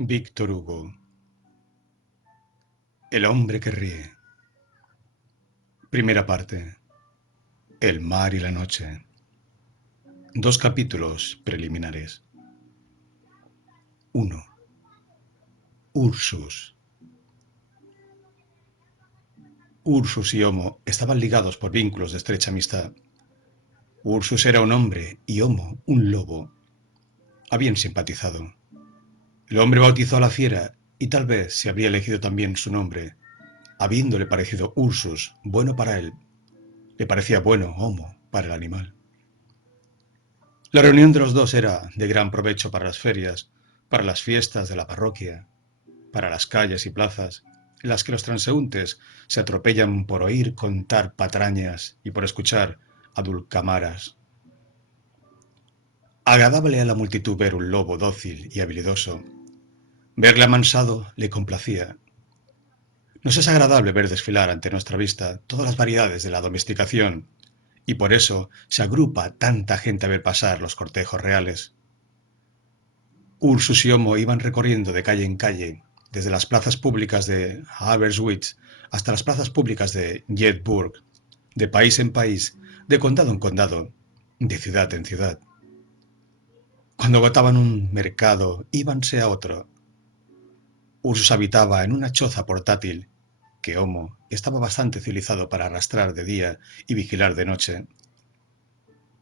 Víctor Hugo. El hombre que ríe. Primera parte. El mar y la noche. Dos capítulos preliminares. 1. Ursus. Ursus y Homo estaban ligados por vínculos de estrecha amistad. Ursus era un hombre y Homo un lobo. Habían simpatizado. El hombre bautizó a la fiera y tal vez se habría elegido también su nombre, habiéndole parecido Ursus bueno para él. Le parecía bueno Homo para el animal. La reunión de los dos era de gran provecho para las ferias, para las fiestas de la parroquia, para las calles y plazas, en las que los transeúntes se atropellan por oír contar patrañas y por escuchar a dulcamaras. Agradable a la multitud ver un lobo dócil y habilidoso. Verle amansado le complacía. Nos es agradable ver desfilar ante nuestra vista todas las variedades de la domesticación, y por eso se agrupa tanta gente a ver pasar los cortejos reales. Ursus y Homo iban recorriendo de calle en calle, desde las plazas públicas de Aberystwyth hasta las plazas públicas de Jedburgh, de país en país, de condado en condado, de ciudad en ciudad. Cuando agotaban un mercado, íbanse a otro. Ursus habitaba en una choza portátil, que Homo estaba bastante civilizado para arrastrar de día y vigilar de noche.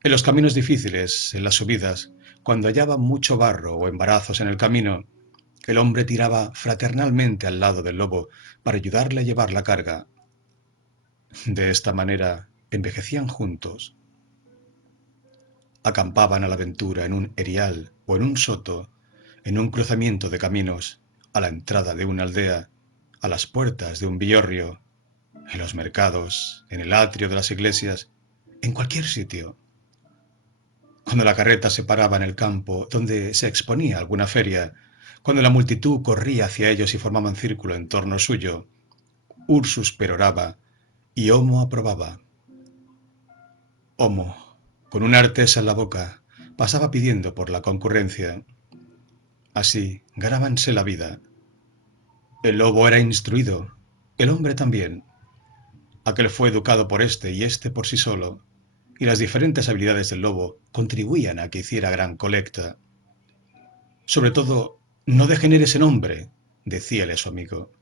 En los caminos difíciles, en las subidas, cuando hallaba mucho barro o embarazos en el camino, el hombre tiraba fraternalmente al lado del lobo para ayudarle a llevar la carga. De esta manera envejecían juntos. Acampaban a la aventura en un erial o en un soto, en un cruzamiento de caminos, a la entrada de una aldea, a las puertas de un villorrio, en los mercados, en el atrio de las iglesias, en cualquier sitio. Cuando la carreta se paraba en el campo donde se exponía alguna feria, cuando la multitud corría hacia ellos y formaban círculo en torno suyo, Ursus peroraba y Homo aprobaba. Homo, con una artesa en la boca, pasaba pidiendo por la concurrencia. Así ganábanse la vida. El lobo era instruido, el hombre también. Aquel fue educado por éste y éste por sí solo, y las diferentes habilidades del lobo contribuían a que hiciera gran colecta. Sobre todo, no degeneres en hombre, decíale a su amigo.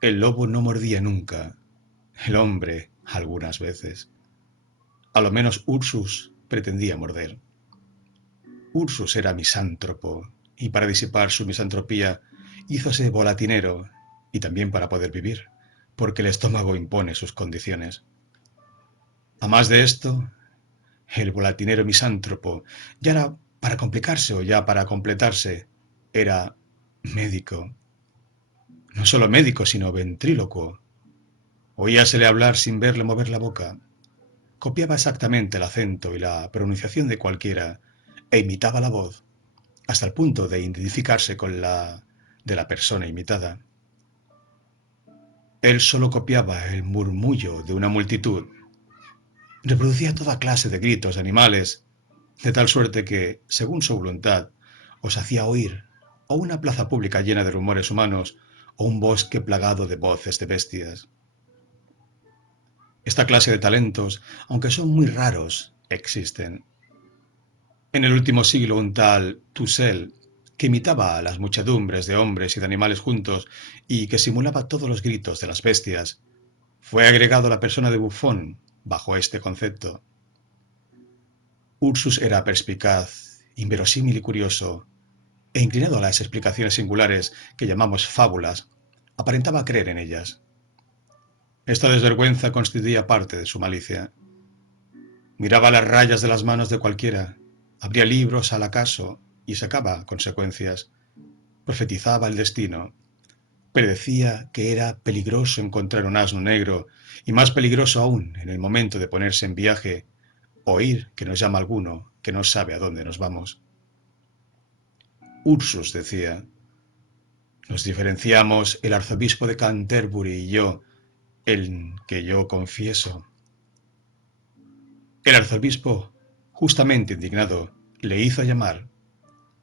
El lobo no mordía nunca, el hombre algunas veces. A lo menos Ursus pretendía morder. Ursus era misántropo, y para disipar su misantropía hízose volatinero, y también para poder vivir, porque el estómago impone sus condiciones. A más de esto, el volatinero misántropo, ya era para complicarse o ya para completarse, era médico. No solo médico, sino ventrílocuo. Oíasele hablar sin verle mover la boca. Copiaba exactamente el acento y la pronunciación de cualquiera e imitaba la voz, hasta el punto de identificarse con la de la persona imitada. Él solo copiaba el murmullo de una multitud. Reproducía toda clase de gritos de animales, de tal suerte que, según su voluntad, os hacía oír o una plaza pública llena de rumores humanos o un bosque plagado de voces de bestias. Esta clase de talentos, aunque son muy raros, existen. En el último siglo un tal Toussaint, que imitaba a las muchedumbres de hombres y de animales juntos y que simulaba todos los gritos de las bestias, fue agregado a la persona de Buffon bajo este concepto. Ursus era perspicaz, inverosímil y curioso, e inclinado a las explicaciones singulares que llamamos fábulas, aparentaba creer en ellas. Esta desvergüenza constituía parte de su malicia. Miraba las rayas de las manos de cualquiera, abría libros al acaso y sacaba consecuencias. Profetizaba el destino. Predecía que era peligroso encontrar un asno negro y más peligroso aún en el momento de ponerse en viaje, oír que nos llama alguno que no sabe a dónde nos vamos. Ursus decía, nos diferenciamos el arzobispo de Canterbury y yo, en que yo confieso. El arzobispo, justamente indignado, le hizo llamar.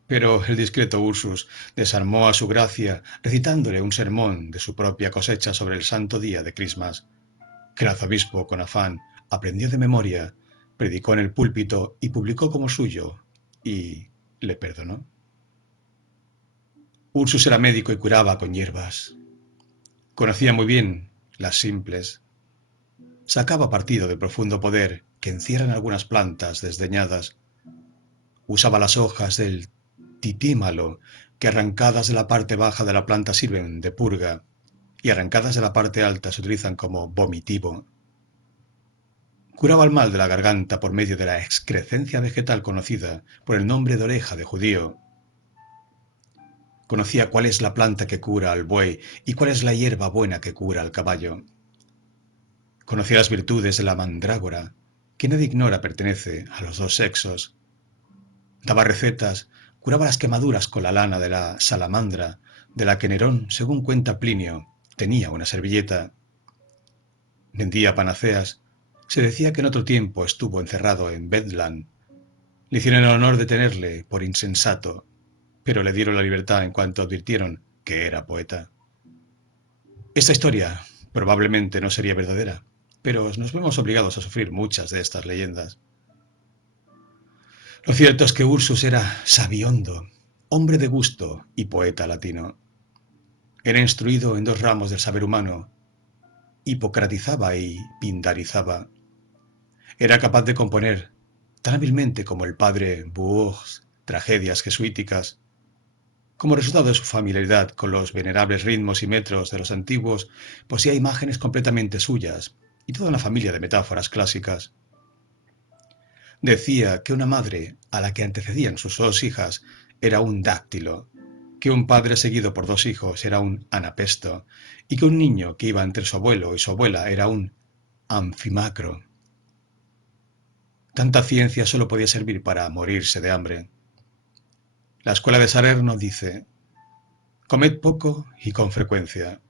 Pero el discreto Ursus desarmó a su gracia recitándole un sermón de su propia cosecha sobre el santo día de Christmas, que el arzobispo, con afán, aprendió de memoria, predicó en el púlpito y publicó como suyo, y le perdonó. Ursus era médico y curaba con hierbas. Conocía muy bien las simples. Sacaba partido del profundo poder que encierran algunas plantas desdeñadas. Usaba las hojas del titímalo, que arrancadas de la parte baja de la planta sirven de purga, y arrancadas de la parte alta se utilizan como vomitivo. Curaba el mal de la garganta por medio de la excrescencia vegetal conocida por el nombre de oreja de judío. Conocía cuál es la planta que cura al buey y cuál es la hierba buena que cura al caballo. Conocía las virtudes de la mandrágora, que nadie ignora pertenece a los dos sexos. Daba recetas, curaba las quemaduras con la lana de la salamandra, de la que Nerón, según cuenta Plinio, tenía una servilleta. Vendía panaceas. Se decía que en otro tiempo estuvo encerrado en Bedlam. Le hicieron el honor de tenerle por insensato, pero le dieron la libertad en cuanto advirtieron que era poeta. Esta historia probablemente no sería verdadera, pero nos vemos obligados a sufrir muchas de estas leyendas. Lo cierto es que Ursus era sabiondo, hombre de gusto y poeta latino. Era instruido en dos ramos del saber humano, hipocratizaba y pindarizaba. Era capaz de componer, tan hábilmente como el padre Bourges, tragedias jesuíticas. Como resultado de su familiaridad con los venerables ritmos y metros de los antiguos, poseía imágenes completamente suyas y toda una familia de metáforas clásicas. Decía que una madre, a la que antecedían sus dos hijas, era un dáctilo, que un padre seguido por dos hijos era un anapesto, y que un niño que iba entre su abuelo y su abuela era un anfimacro. Tanta ciencia solo podía servir para morirse de hambre. La escuela de Salerno dice: comed poco y con frecuencia.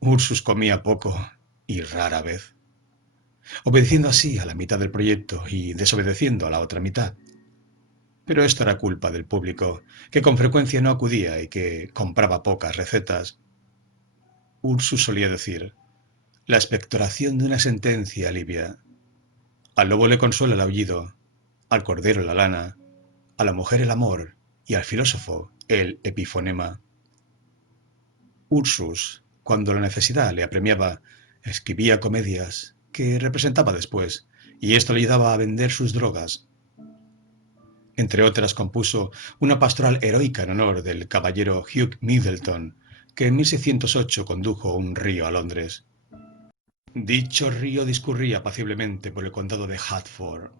Ursus comía poco y rara vez, obedeciendo así a la mitad del proyecto y desobedeciendo a la otra mitad. Pero esto era culpa del público, que con frecuencia no acudía y que compraba pocas recetas. Ursus solía decir: la expectoración de una sentencia alivia. Al lobo le consuela el aullido, al cordero la lana, a la mujer el amor y al filósofo el epifonema. Ursus, cuando la necesidad le apremiaba, escribía comedias que representaba después, y esto le ayudaba a vender sus drogas. Entre otras, compuso una pastoral heroica en honor del caballero Hugh Middleton, que en 1608 condujo un río a Londres. Dicho río discurría apaciblemente por el condado de Hertford,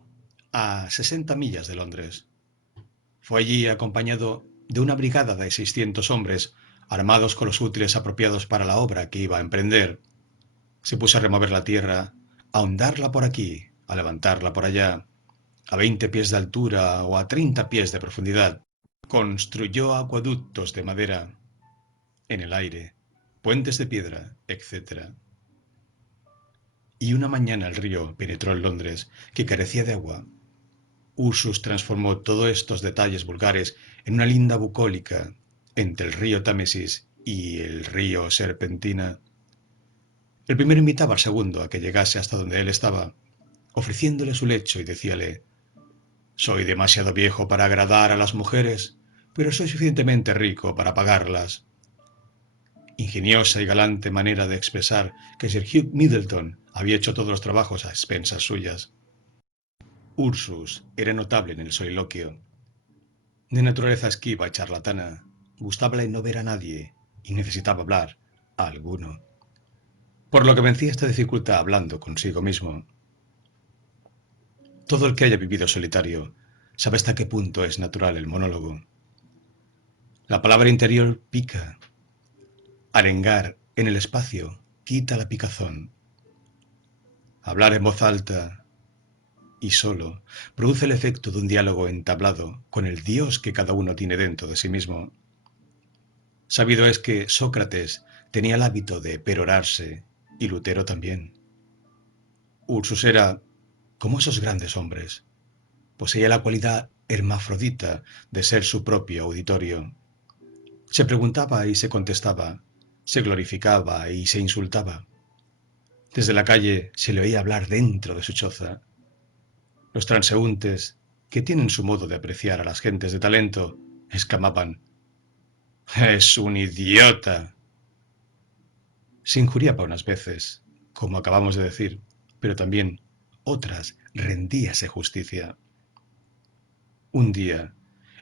a 60 millas de Londres. Fue allí acompañado de una brigada de 600 hombres, armados con los útiles apropiados para la obra que iba a emprender. Se puso a remover la tierra, a ahondarla por aquí, a levantarla por allá, a 20 pies de altura o a 30 pies de profundidad. Construyó acueductos de madera en el aire, puentes de piedra, etc. Y una mañana el río penetró en Londres, que carecía de agua. Ursus transformó todos estos detalles vulgares en una linda bucólica entre el río Támesis y el río Serpentina. El primero invitaba al segundo a que llegase hasta donde él estaba, ofreciéndole su lecho y decíale: soy demasiado viejo para agradar a las mujeres, pero soy suficientemente rico para pagarlas. Ingeniosa y galante manera de expresar que Sir Hugh Middleton había hecho todos los trabajos a expensas suyas. Ursus era notable en el soliloquio. De naturaleza esquiva y charlatana, gustábale no ver a nadie y necesitaba hablar a alguno, por lo que vencía esta dificultad hablando consigo mismo. Todo el que haya vivido solitario sabe hasta qué punto es natural el monólogo. La palabra interior pica. Arengar en el espacio quita la picazón. Hablar en voz alta y solo produce el efecto de un diálogo entablado con el Dios que cada uno tiene dentro de sí mismo. Sabido es que Sócrates tenía el hábito de perorarse y Lutero también. Ursus era como esos grandes hombres. Poseía la cualidad hermafrodita de ser su propio auditorio. Se preguntaba y se contestaba, se glorificaba y se insultaba. Desde la calle se le oía hablar dentro de su choza. Los transeúntes, que tienen su modo de apreciar a las gentes de talento, exclamaban: «¡Es un idiota!». Se injuriaba unas veces, como acabamos de decir, pero también otras rendíase justicia. Un día,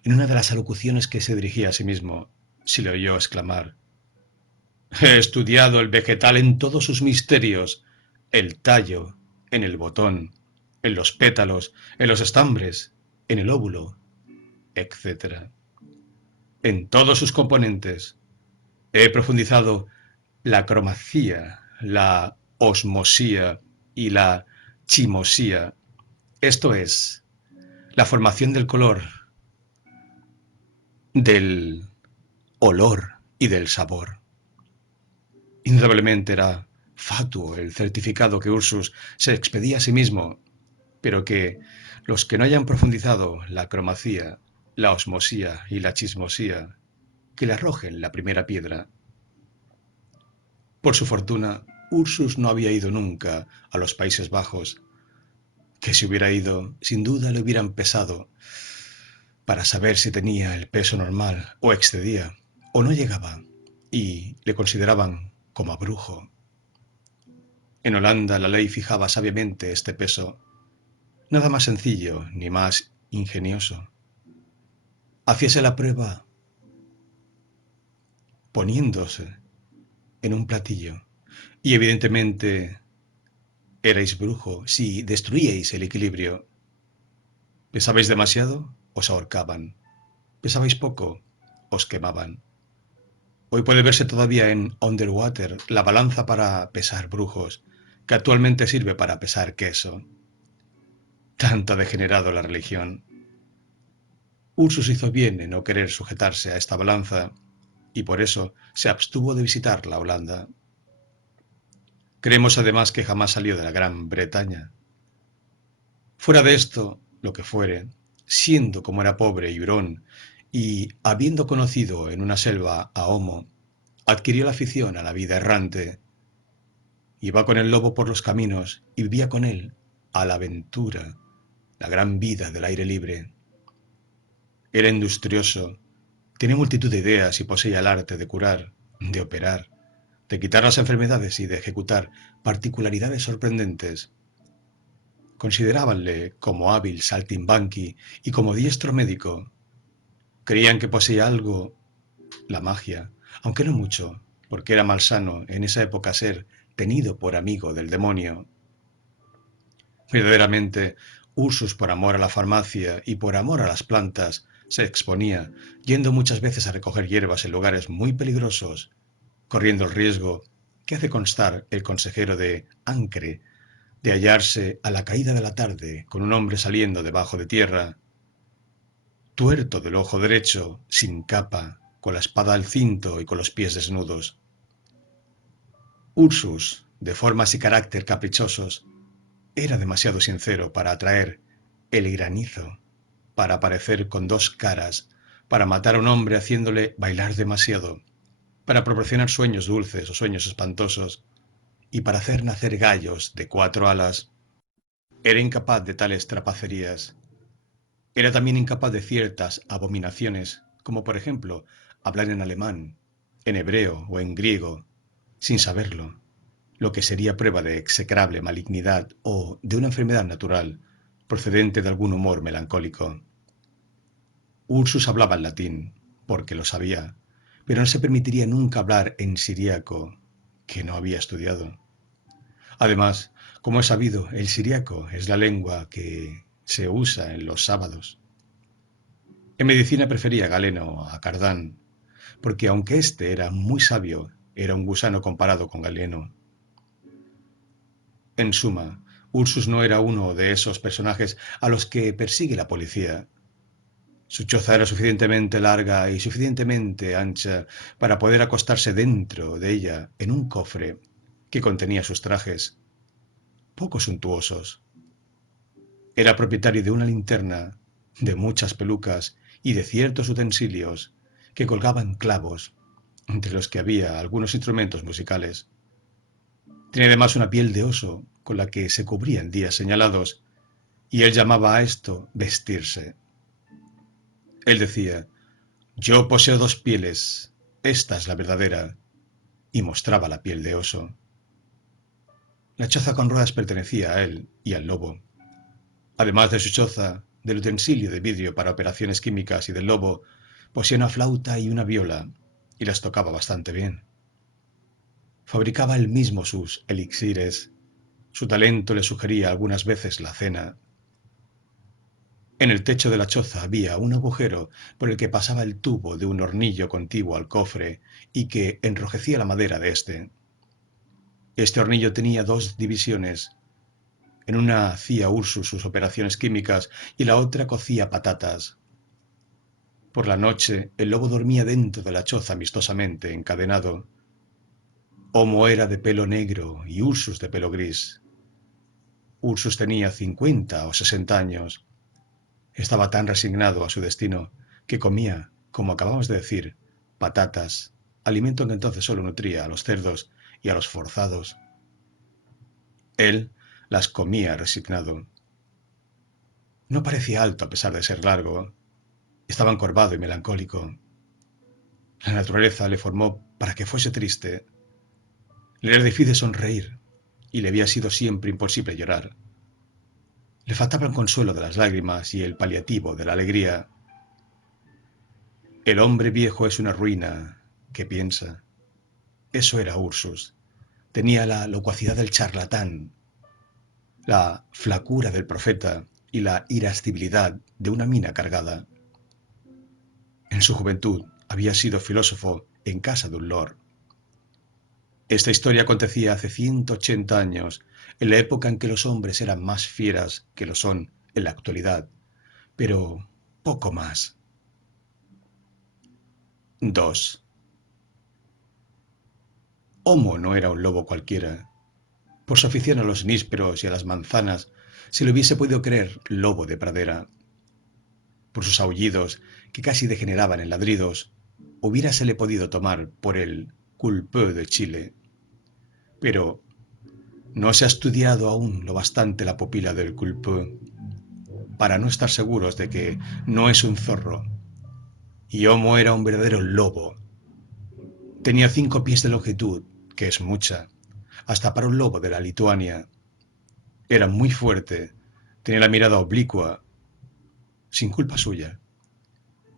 en una de las alocuciones que se dirigía a sí mismo, se le oyó exclamar: «He estudiado el vegetal en todos sus misterios, el tallo, en el botón, en los pétalos, en los estambres, en el óvulo, etc. En todos sus componentes. He profundizado la cromacía, la osmosía y la chimosía, esto es, la formación del color, del olor y del sabor». Indudablemente era fatuo el certificado que Ursus se expedía a sí mismo, pero que los que no hayan profundizado la cromacía, la osmosía y la chismosía, que le arrojen la primera piedra. Por su fortuna, Ursus no había ido nunca a los Países Bajos, que si hubiera ido, sin duda le hubieran pesado para saber si tenía el peso normal o excedía, o no llegaba, y le consideraban como a brujo. En Holanda la ley fijaba sabiamente este peso, nada más sencillo ni más ingenioso. Hacíase la prueba poniéndose en un platillo, y evidentemente erais brujo si destruíais el equilibrio. ¿Pesabais demasiado? Os ahorcaban. ¿Pesabais poco? Os quemaban. Hoy puede verse todavía en Underwater la balanza para pesar brujos, que actualmente sirve para pesar queso. Tanto ha degenerado la religión. Ursus hizo bien en no querer sujetarse a esta balanza, y por eso se abstuvo de visitar la Holanda. Creemos además que jamás salió de la Gran Bretaña. Fuera de esto, lo que fuere, siendo como era pobre y hurón, y habiendo conocido en una selva a Homo, adquirió la afición a la vida errante. Iba con el lobo por los caminos y vivía con él a la aventura, la gran vida del aire libre. Era industrioso, tenía multitud de ideas y poseía el arte de curar, de operar, de quitar las enfermedades y de ejecutar particularidades sorprendentes. Considerábanle como hábil saltimbanqui y como diestro médico. Creían que poseía algo, la magia, aunque no mucho, porque era malsano en esa época ser tenido por amigo del demonio. Verdaderamente, Ursus, por amor a la farmacia y por amor a las plantas, se exponía, yendo muchas veces a recoger hierbas en lugares muy peligrosos, corriendo el riesgo que hace constar el consejero de Ancre de hallarse a la caída de la tarde con un hombre saliendo debajo de tierra, tuerto del ojo derecho, sin capa, con la espada al cinto y con los pies desnudos. Ursus, de formas y carácter caprichosos, era demasiado sincero para atraer el granizo, para aparecer con dos caras, para matar a un hombre haciéndole bailar demasiado, para proporcionar sueños dulces o sueños espantosos, y para hacer nacer gallos de 4 alas. Era incapaz de tales trapacerías. Era también incapaz de ciertas abominaciones, como por ejemplo hablar en alemán, en hebreo o en griego, sin saberlo, lo que sería prueba de execrable malignidad o de una enfermedad natural, procedente de algún humor melancólico. Ursus hablaba en latín, porque lo sabía, pero no se permitiría nunca hablar en siriaco, que no había estudiado. Además, como es sabido, el siriaco es la lengua que se usa en los sábados. En medicina prefería a Galeno a Cardán, porque aunque éste era muy sabio, era un gusano comparado con Galeno. En suma, Ursus no era uno de esos personajes a los que persigue la policía. Su choza era suficientemente larga y suficientemente ancha para poder acostarse dentro de ella en un cofre que contenía sus trajes, poco suntuosos. Era propietario de una linterna, de muchas pelucas y de ciertos utensilios que colgaban clavos, entre los que había algunos instrumentos musicales. Tenía además una piel de oso con la que se cubría en días señalados, y él llamaba a esto vestirse. Él decía: yo poseo dos pieles, esta es la verdadera, y mostraba la piel de oso. La choza con ruedas pertenecía a él y al lobo. Además de su choza, del utensilio de vidrio para operaciones químicas y del lobo, poseía una flauta y una viola, y las tocaba bastante bien. Fabricaba él mismo sus elixires. Su talento le sugería algunas veces la cena. En el techo de la choza había un agujero por el que pasaba el tubo de un hornillo contiguo al cofre y que enrojecía la madera de éste. Este hornillo tenía dos divisiones. En una hacía Ursus sus operaciones químicas y la otra cocía patatas. Por la noche el lobo dormía dentro de la choza amistosamente encadenado. Homo era de pelo negro y Ursus de pelo gris. Ursus tenía 50 o 60 años. Estaba tan resignado a su destino que comía, como acabamos de decir, patatas, alimento que entonces solo nutría a los cerdos y a los forzados. Él las comía resignado. No parecía alto a pesar de ser largo. Estaba encorvado y melancólico. La naturaleza le formó para que fuese triste. Le era difícil sonreír y le había sido siempre imposible llorar. Le faltaba el consuelo de las lágrimas y el paliativo de la alegría. El hombre viejo es una ruina que piensa. Eso era Ursus. Tenía la locuacidad del charlatán, la flacura del profeta y la irascibilidad de una mina cargada. En su juventud había sido filósofo en casa de un lord. Esta historia acontecía hace 180 años, en la época en que los hombres eran más fieras que lo son en la actualidad, pero poco más. 2. Homo no era un lobo cualquiera. Por su afición a los nísperos y a las manzanas, se le hubiese podido creer lobo de pradera. Por sus aullidos, que casi degeneraban en ladridos, hubiérasele podido tomar por el culpeux de Chile. Pero no se ha estudiado aún lo bastante la pupila del culpeux para no estar seguros de que no es un zorro. Y Homo era un verdadero lobo. Tenía 5 pies de longitud, que es mucha, hasta para un lobo de la Lituania. Era muy fuerte, tenía la mirada oblicua, sin culpa suya.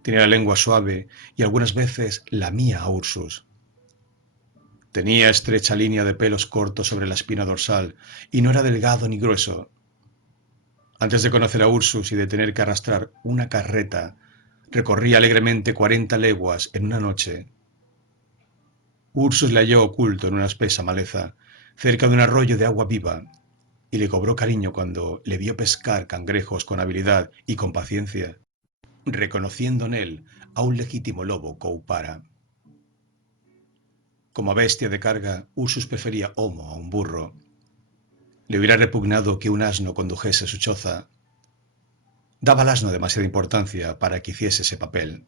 Tenía la lengua suave y algunas veces lamía a Ursus. Tenía estrecha línea de pelos cortos sobre la espina dorsal y no era delgado ni grueso. Antes de conocer a Ursus y de tener que arrastrar una carreta, recorría alegremente 40 leguas en una noche. Ursus le halló oculto en una espesa maleza, cerca de un arroyo de agua viva, y le cobró cariño cuando le vio pescar cangrejos con habilidad y con paciencia, reconociendo en él a un legítimo lobo coupara. Como bestia de carga, Ursus prefería Homo a un burro. Le hubiera repugnado que un asno condujese su choza. Daba al asno demasiada importancia para que hiciese ese papel.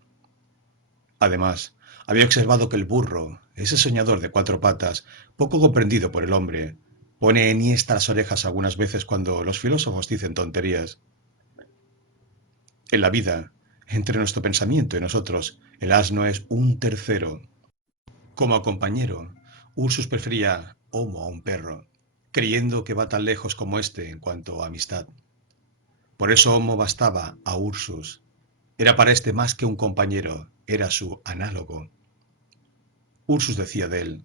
Además, había observado que el burro, ese soñador de 4 patas, poco comprendido por el hombre, pone enhiestas las orejas algunas veces cuando los filósofos dicen tonterías. En la vida, entre nuestro pensamiento y nosotros, el asno es un tercero. Como compañero, Ursus prefería Homo a un perro, creyendo que va tan lejos como éste en cuanto a amistad. Por eso Homo bastaba a Ursus. Era para éste más que un compañero, era su análogo. Ursus decía de él: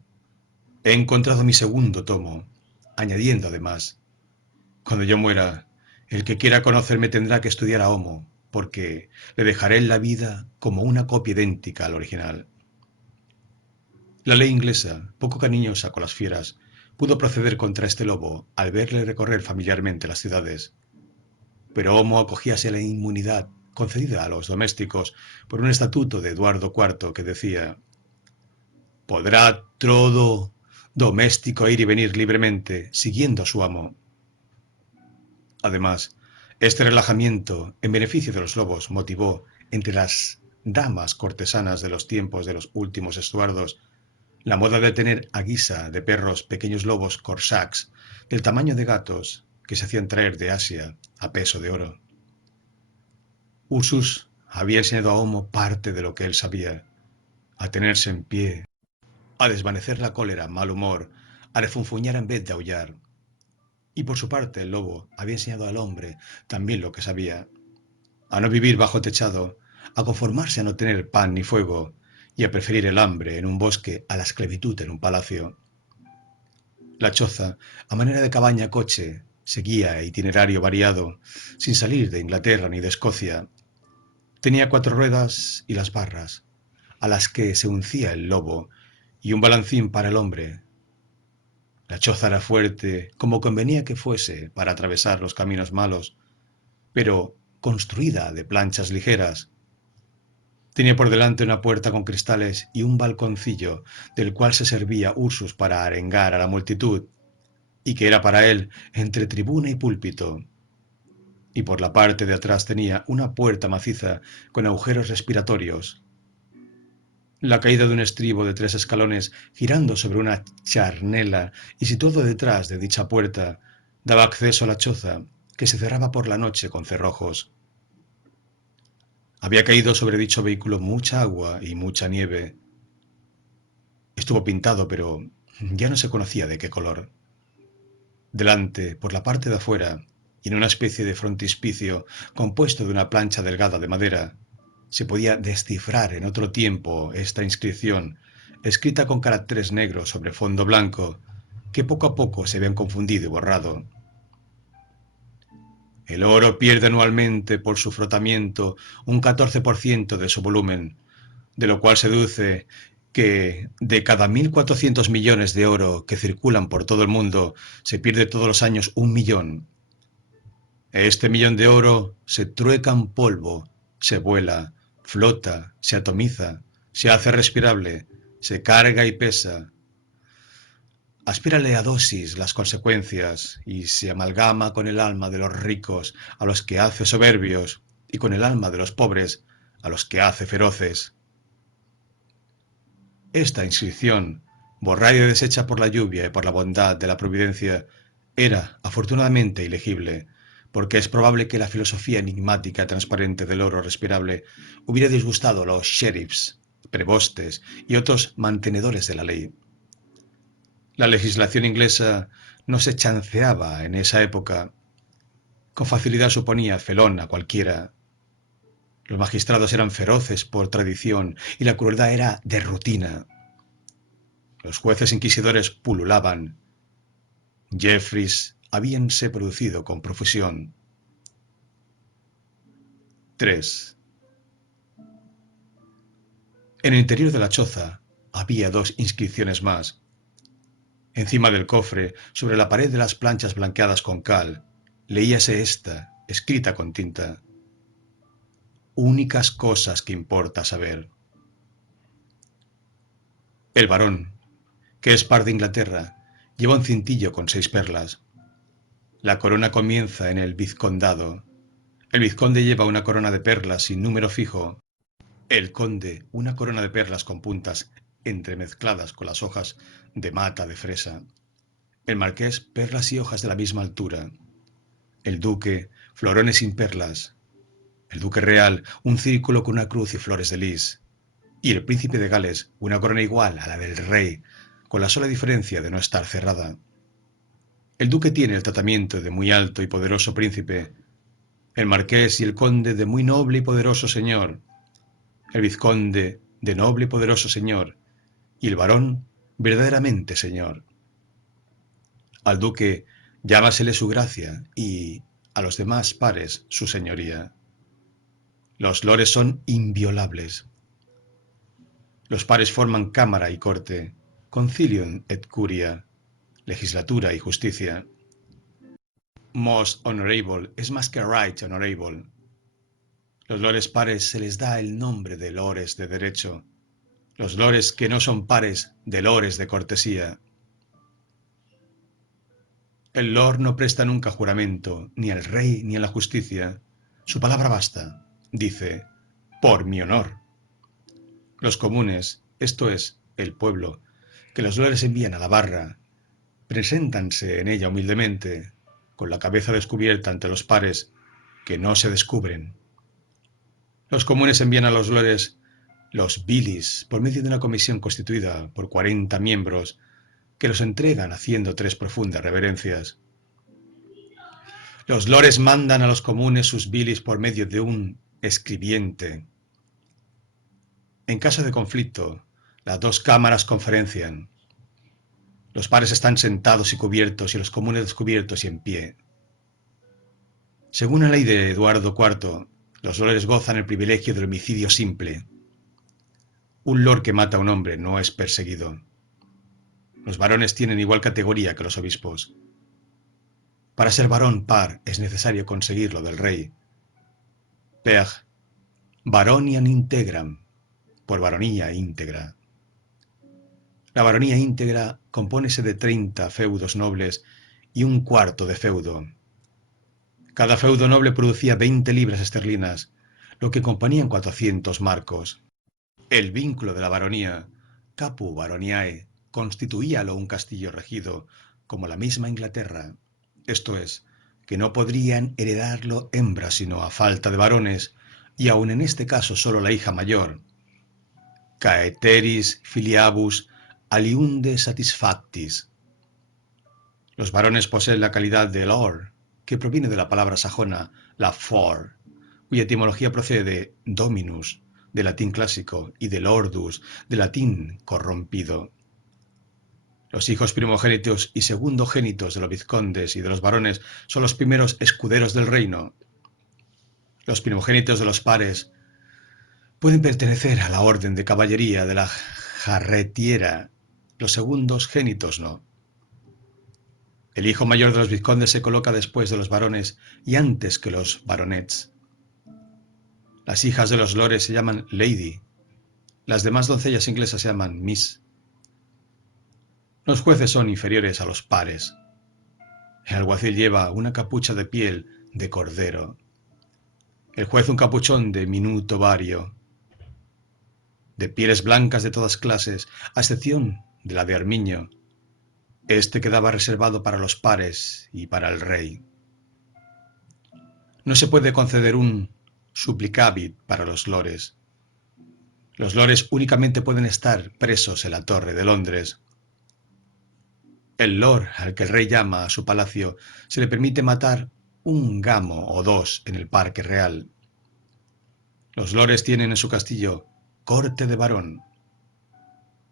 he encontrado mi segundo tomo, añadiendo además: cuando yo muera, el que quiera conocerme tendrá que estudiar a Homo, porque le dejaré en la vida como una copia idéntica al original. La ley inglesa, poco cariñosa con las fieras, pudo proceder contra este lobo al verle recorrer familiarmente las ciudades. Pero Homo acogíase a la inmunidad concedida a los domésticos por un estatuto de Eduardo IV que decía: podrá todo doméstico ir y venir libremente, siguiendo a su amo. Además, Este relajamiento en beneficio de los lobos motivó entre las damas cortesanas de los tiempos de los últimos Estuardos la moda de tener a guisa de perros pequeños lobos corsacks del tamaño de gatos que se hacían traer de Asia a peso de oro. Ursus había enseñado a Homo parte de lo que él sabía, a tenerse en pie, a desvanecer la cólera, mal humor, a refunfuñar en vez de aullar. Y por su parte el lobo había enseñado al hombre también lo que sabía, a no vivir bajo techado, a conformarse a no tener pan ni fuego, y a preferir el hambre en un bosque a la esclavitud en un palacio. La choza, a manera de cabaña-coche, seguía itinerario variado, sin salir de Inglaterra ni de Escocia. Tenía 4 ruedas y las barras, a las que se uncía el lobo, y un balancín para el hombre. La choza era fuerte, como convenía que fuese, para atravesar los caminos malos, pero construida de planchas ligeras. Tenía por delante una puerta con cristales y un balconcillo del cual se servía Ursus para arengar a la multitud, y que era para él entre tribuna y púlpito. Y por la parte de atrás tenía una puerta maciza con agujeros respiratorios. La caída de un estribo de 3 escalones girando sobre una charnela y situado detrás de dicha puerta daba acceso a la choza, que se cerraba por la noche con cerrojos. Había caído sobre dicho vehículo mucha agua y mucha nieve. Estuvo pintado, pero ya no se conocía de qué color. Delante, por la parte de afuera, y en una especie de frontispicio compuesto de una plancha delgada de madera, se podía descifrar en otro tiempo esta inscripción, escrita con caracteres negros sobre fondo blanco, que poco a poco se habían confundido y borrado. El oro pierde anualmente por su frotamiento un 14% de su volumen, de lo cual se deduce que de cada 1.400 millones de oro que circulan por todo el mundo, se pierde todos los años 1 millón. Este millón de oro se trueca en polvo, se vuela, flota, se atomiza, se hace respirable, se carga y pesa. Aspírale a dosis las consecuencias y se amalgama con el alma de los ricos, a los que hace soberbios, y con el alma de los pobres, a los que hace feroces. Esta inscripción, borrada y deshecha por la lluvia y por la bondad de la providencia, era afortunadamente ilegible, porque es probable que la filosofía enigmática y transparente del oro respirable hubiera disgustado a los sheriffs, prebostes y otros mantenedores de la ley. La legislación inglesa no se chanceaba en esa época. Con facilidad suponía felón a cualquiera. Los magistrados eran feroces por tradición y la crueldad era de rutina. Los jueces inquisidores pululaban. Jeffries habíanse producido con profusión. 3. En el interior de la choza había 2 inscripciones más. Encima del cofre, sobre la pared de las planchas blanqueadas con cal, leíase esta, escrita con tinta: únicas cosas que importa saber. El varón, que es par de Inglaterra, lleva un cintillo con 6 perlas. La corona comienza en el vizcondado. El vizconde lleva una corona de perlas sin número fijo. El conde una corona de perlas con puntas entremezcladas con las hojas de mata de fresa. El marqués perlas y hojas de la misma altura. El duque florones sin perlas. El duque real un círculo con una cruz y flores de lis. Y el príncipe de Gales una corona igual a la del rey, con la sola diferencia de no estar cerrada. El duque tiene el tratamiento de muy alto y poderoso príncipe, el marqués y el conde de muy noble y poderoso señor, el vizconde de noble y poderoso señor, y el varón verdaderamente señor. Al duque llámasele su gracia y a los demás pares su señoría. Los lores son inviolables. Los pares forman cámara y corte, concilium et curia, legislatura y justicia. Most honorable es más que right honorable. Los lores pares se les da el nombre de lores de derecho. Los lores que no son pares, de lores de cortesía. El lord no presta nunca juramento, ni al rey ni a la justicia. Su palabra basta. Dice, por mi honor. Los comunes, esto es, el pueblo, que los lores envían a la barra, preséntanse en ella humildemente, con la cabeza descubierta ante los pares, que no se descubren. Los comunes envían a los lores los bilis por medio de una comisión constituida por 40 miembros, que los entregan haciendo 3 profundas reverencias. Los lores mandan a los comunes sus bilis por medio de un escribiente. En caso de conflicto, las 2 cámaras conferencian. Los pares están sentados y cubiertos y los comunes descubiertos y en pie. Según la ley de Eduardo IV, los lores gozan el privilegio del homicidio simple. Un lord que mata a un hombre no es perseguido. Los varones tienen igual categoría que los obispos. Para ser varón par es necesario conseguirlo del rey. Per baroniam integram, por baronía íntegra. La baronía íntegra compónese de 30 feudos nobles y un cuarto de feudo. Cada feudo noble producía 20 libras esterlinas, lo que componían 400 marcos. El vínculo de la baronía, capu baroniae, constituíalo un castillo regido, como la misma Inglaterra. Esto es, que no podrían heredarlo hembras sino a falta de varones, y aun en este caso solo la hija mayor. Caeteris filiabus aliunde satisfactis. Los varones poseen la calidad de lord, que proviene de la palabra sajona, la for, cuya etimología procede de dominus, de latín clásico, y de lordus, de latín corrompido. Los hijos primogénitos y segundogénitos de los vizcondes y de los varones son los primeros escuderos del reino. Los primogénitos de los pares pueden pertenecer a la orden de caballería de la jarretiera, los segundos génitos no. El hijo mayor de los vizcondes se coloca después de los varones y antes que los baronets. Las hijas de los lores se llaman lady. Las demás doncellas inglesas se llaman miss. Los jueces son inferiores a los pares. El alguacil lleva una capucha de piel de cordero. El juez un capuchón de minuto vario. De pieles blancas de todas clases, a excepción de la de armiño. Este quedaba reservado para los pares y para el rey. No se puede conceder un supplicavit para los lores. Los lores únicamente pueden estar presos en la Torre de Londres. El lord al que el rey llama a su palacio se le permite matar un gamo o 2 en el parque real. Los lores tienen en su castillo corte de varón.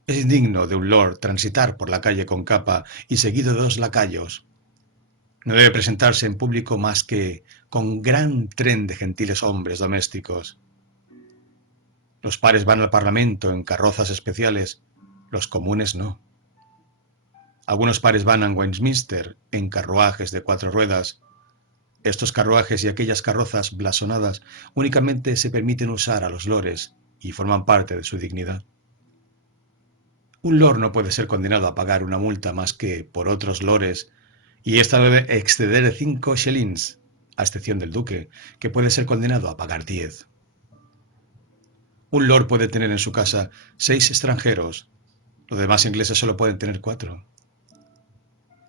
Es indigno de un lord transitar por la calle con capa y seguido de 2 lacayos. No debe presentarse en público más que con gran tren de gentiles hombres domésticos. Los pares van al parlamento en carrozas especiales, los comunes no. Algunos pares van a Westminster en carruajes de 4 ruedas. Estos carruajes y aquellas carrozas blasonadas únicamente se permiten usar a los lores y forman parte de su dignidad. Un lord no puede ser condenado a pagar una multa más que por otros lores, y esta debe exceder 5 shillings, a excepción del duque, que puede ser condenado a pagar 10. Un lord puede tener en su casa 6 extranjeros, los demás ingleses solo pueden tener 4.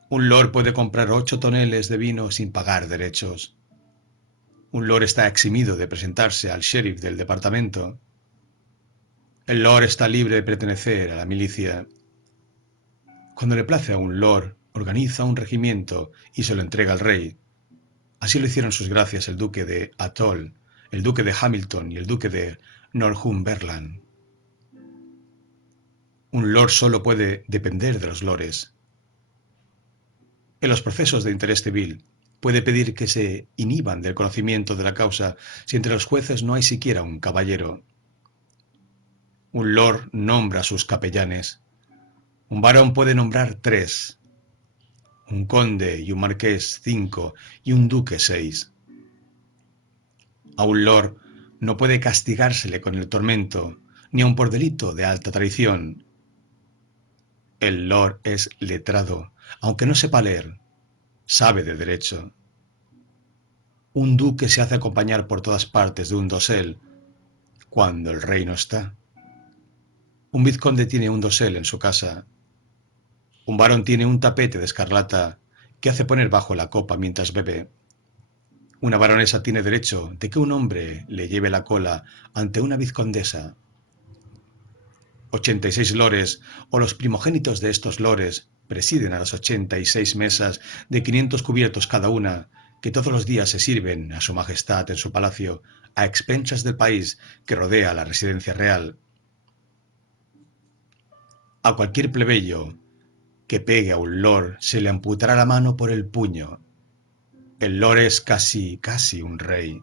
Un lord puede comprar 8 toneles de vino sin pagar derechos. Un lord está eximido de presentarse al sheriff del departamento. El lord está libre de pertenecer a la milicia. Cuando le place a un lord, organiza un regimiento y se lo entrega al rey. Así lo hicieron sus gracias el duque de Atholl, el duque de Hamilton y el duque de Northumberland. Un lord solo puede depender de los lores. En los procesos de interés civil, puede pedir que se inhiban del conocimiento de la causa si entre los jueces no hay siquiera un caballero. Un lord nombra a sus capellanes. Un varón puede nombrar 3. Un conde y un marqués 5 y un duque 6. A un lord no puede castigársele con el tormento, ni aun por delito de alta traición. El lord es letrado, aunque no sepa leer. sabe de derecho. Un duque se hace acompañar por todas partes de un dosel cuando el rey no está. Un vizconde tiene un dosel en su casa. Un varón tiene un tapete de escarlata que hace poner bajo la copa mientras bebe. Una baronesa tiene derecho de que un hombre le lleve la cola ante una vizcondesa. 86 lores o los primogénitos de estos lores presiden a las 86 mesas de 500 cubiertos cada una, que todos los días se sirven a su majestad en su palacio, a expensas del país que rodea la residencia real. A cualquier plebeyo que pegue a un lord se le amputará la mano por el puño. El lord es casi un rey.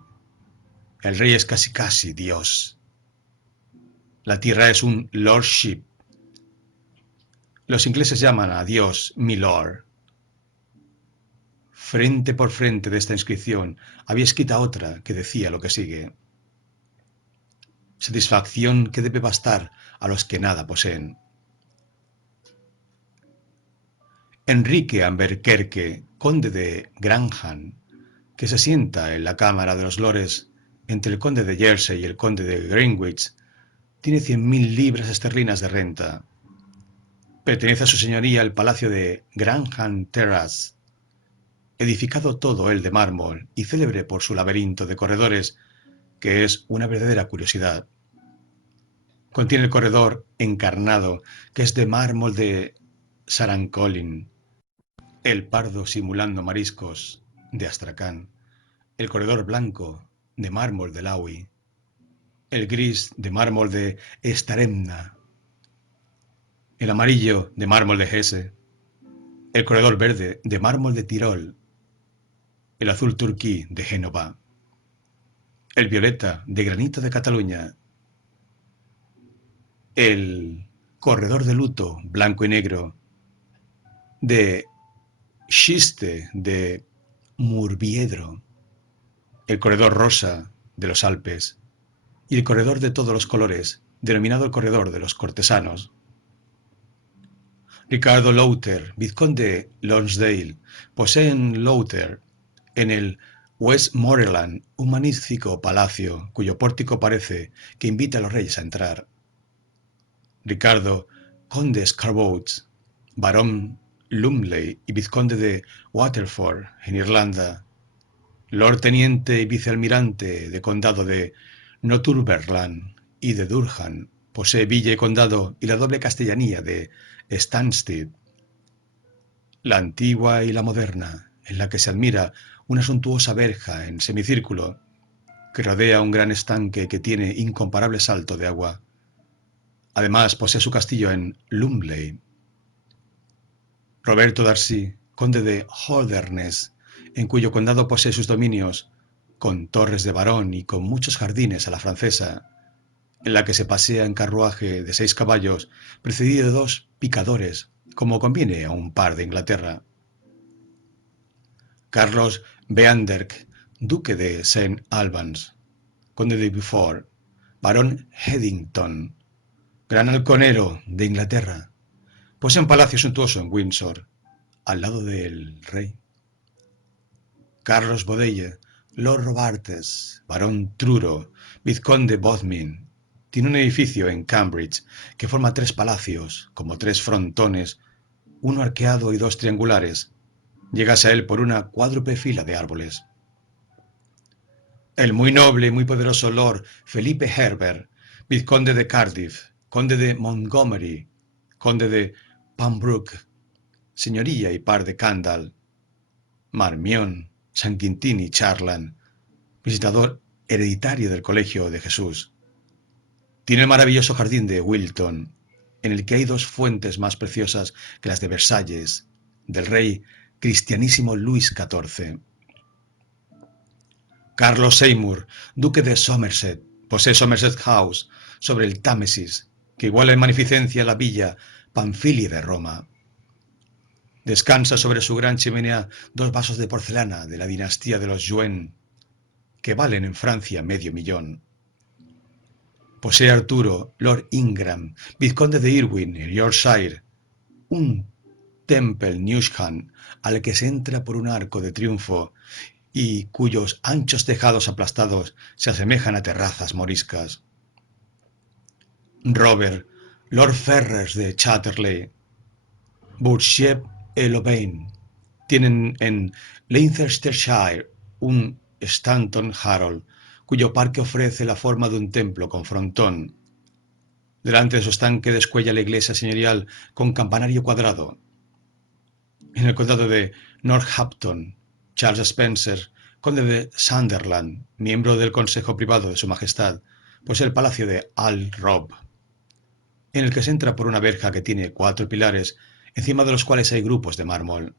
El rey es casi Dios. La tierra es un lordship. Los ingleses llaman a Dios mi lord. Frente por frente de esta inscripción había escrita otra que decía lo que sigue: satisfacción que debe bastar a los que nada poseen. Enrique Amberkerque, conde de Granham, que se sienta en la Cámara de los Lores entre el conde de Jersey y el conde de Greenwich, tiene 100.000 libras esterlinas de renta. Pertenece a su señoría el palacio de Granham Terrace, edificado todo él de mármol y célebre por su laberinto de corredores, que es una verdadera curiosidad. Contiene el corredor encarnado, que es de mármol de Sarancolin, el pardo simulando mariscos de Astracán, el corredor blanco de mármol de Laui, el gris de mármol de Estaremna, el amarillo de mármol de Hesse, el corredor verde de mármol de Tirol, el azul turquí de Génova, el violeta de granito de Cataluña, el corredor de luto blanco y negro de Schiste de Murviedro, el corredor rosa de los Alpes y el corredor de todos los colores, denominado el corredor de los cortesanos. Ricardo Lowther, vizconde Lonsdale, posee en Lowther, en el Westmoreland, un magnífico palacio cuyo pórtico parece que invita a los reyes a entrar. Ricardo, conde Scarborough, barón Lumley y vizconde de Waterford, en Irlanda, lord teniente y vicealmirante de condado de Northumberland y de Durham, posee villa y condado y la doble castellanía de Stansted, la antigua y la moderna, en la que se admira una suntuosa verja en semicírculo que rodea un gran estanque que tiene incomparable salto de agua. Además, posee su castillo en Lumley. Roberto Darcy, conde de Holderness, en cuyo condado posee sus dominios, con torres de barón y con muchos jardines a la francesa, en la que se pasea en carruaje de 6 caballos, precedido de 2 picadores, como conviene a un par de Inglaterra. Carlos Beanderk, duque de St. Albans, conde de Beaufort, barón Headington, gran halconero de Inglaterra, posee un palacio suntuoso en Windsor, al lado del rey. Carlos Bodelle, Lord Robartes, barón Truro, vizconde Bodmin, tiene un edificio en Cambridge que forma 3 palacios, como 3 frontones, uno arqueado y 2 triangulares. Llegas a él por una cuádruple fila de árboles. El muy noble y muy poderoso Lord Felipe Herbert, vizconde de Cardiff, conde de Montgomery, conde de Pembroke, señoría y par de Candal, Marmion, San Quintín y Charlan, visitador hereditario del Colegio de Jesús. Tiene el maravilloso jardín de Wilton, en el que hay 2 fuentes más preciosas que las de Versalles, del rey cristianísimo Luis XIV. Carlos Seymour, duque de Somerset, posee Somerset House sobre el Támesis, que iguala en magnificencia la villa Panfilia de Roma. Descansa sobre su gran chimenea 2 vasos de porcelana de la dinastía de los Jouen, que valen en Francia $500,000. Posee Arturo, Lord Ingram, vizconde de Irwin, en Yorkshire, un Tempel Neuschan, al que se entra por un arco de triunfo y cuyos anchos tejados aplastados se asemejan a terrazas moriscas. Robert, Lord Ferrers de Chatterley, Bourchier y Louvain tienen en Leicestershire un Stanton Harold, cuyo parque ofrece la forma de un templo con frontón. Delante de su estanque descuella la iglesia señorial con campanario cuadrado. En el condado de Northampton, Charles Spencer, conde de Sunderland, miembro del Consejo Privado de Su Majestad, posee el palacio de Al Robb, en el que se entra por una verja que tiene 4 pilares, encima de los cuales hay grupos de mármol.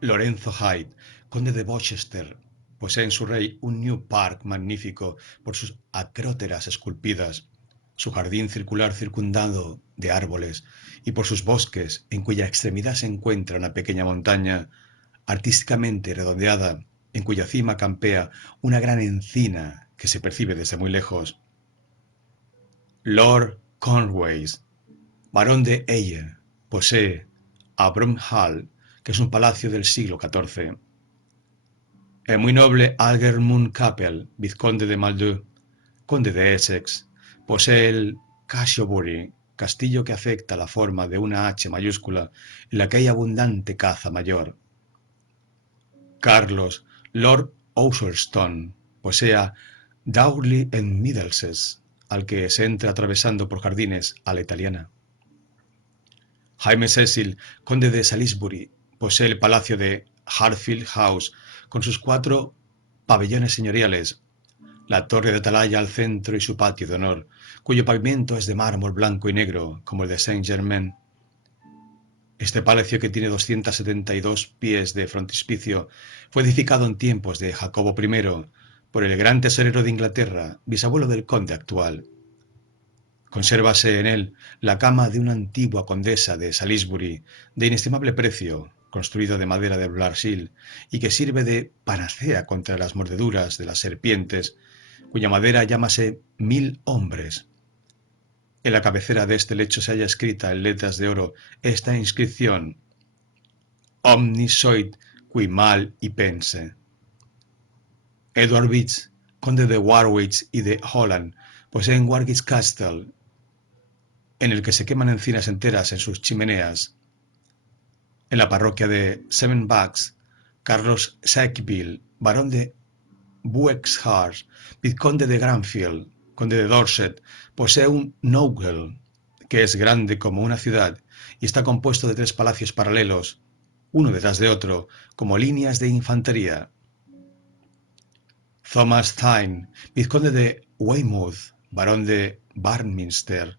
Lorenzo Hyde, conde de Worcester, posee en su rey un New Park magnífico por sus acróteras esculpidas, su jardín circular circundado de árboles y por sus bosques, en cuya extremidad se encuentra una pequeña montaña artísticamente redondeada, en cuya cima campea una gran encina que se percibe desde muy lejos. Lord Conways, barón de Eye, posee a Bromhall, que es un palacio del siglo XIV. El muy noble Algernon Capel, vizconde de Maldeux, conde de Essex, posee el Cashiobury, castillo que afecta la forma de una H mayúscula, en la que hay abundante caza mayor. Carlos, Lord Ossulstone, posee a Dowley en Middlesex, al que se entra atravesando por jardines a la italiana. Jaime Cecil, conde de Salisbury, posee el palacio de Hartfield House, con sus 4 pabellones señoriales, la torre de atalaya al centro y su patio de honor, cuyo pavimento es de mármol blanco y negro, como el de Saint-Germain. Este palacio, que tiene 272 pies de frontispicio, fue edificado en tiempos de Jacobo I por el gran tesorero de Inglaterra, bisabuelo del conde actual. Consérvase en él la cama de una antigua condesa de Salisbury, de inestimable precio, construido de madera de Blarsil, y que sirve de panacea contra las mordeduras de las serpientes, cuya madera llámase 1000 hombres. En la cabecera de este lecho se halla escrita en letras de oro esta inscripción: Omni soit qui mal y pense. Edward Beach, conde de Warwick y de Holland, posee en Warwick Castle, en el que se queman encinas enteras en sus chimeneas. En la parroquia de Seven Bucks, Carlos Sackville, barón de Buexhurst, vizconde de Granfield, conde de Dorset, posee un Nowell, que es grande como una ciudad y está compuesto de 3 palacios paralelos, uno detrás de otro, como líneas de infantería. Thomas Thynne, vizconde de Weymouth, barón de Barminster,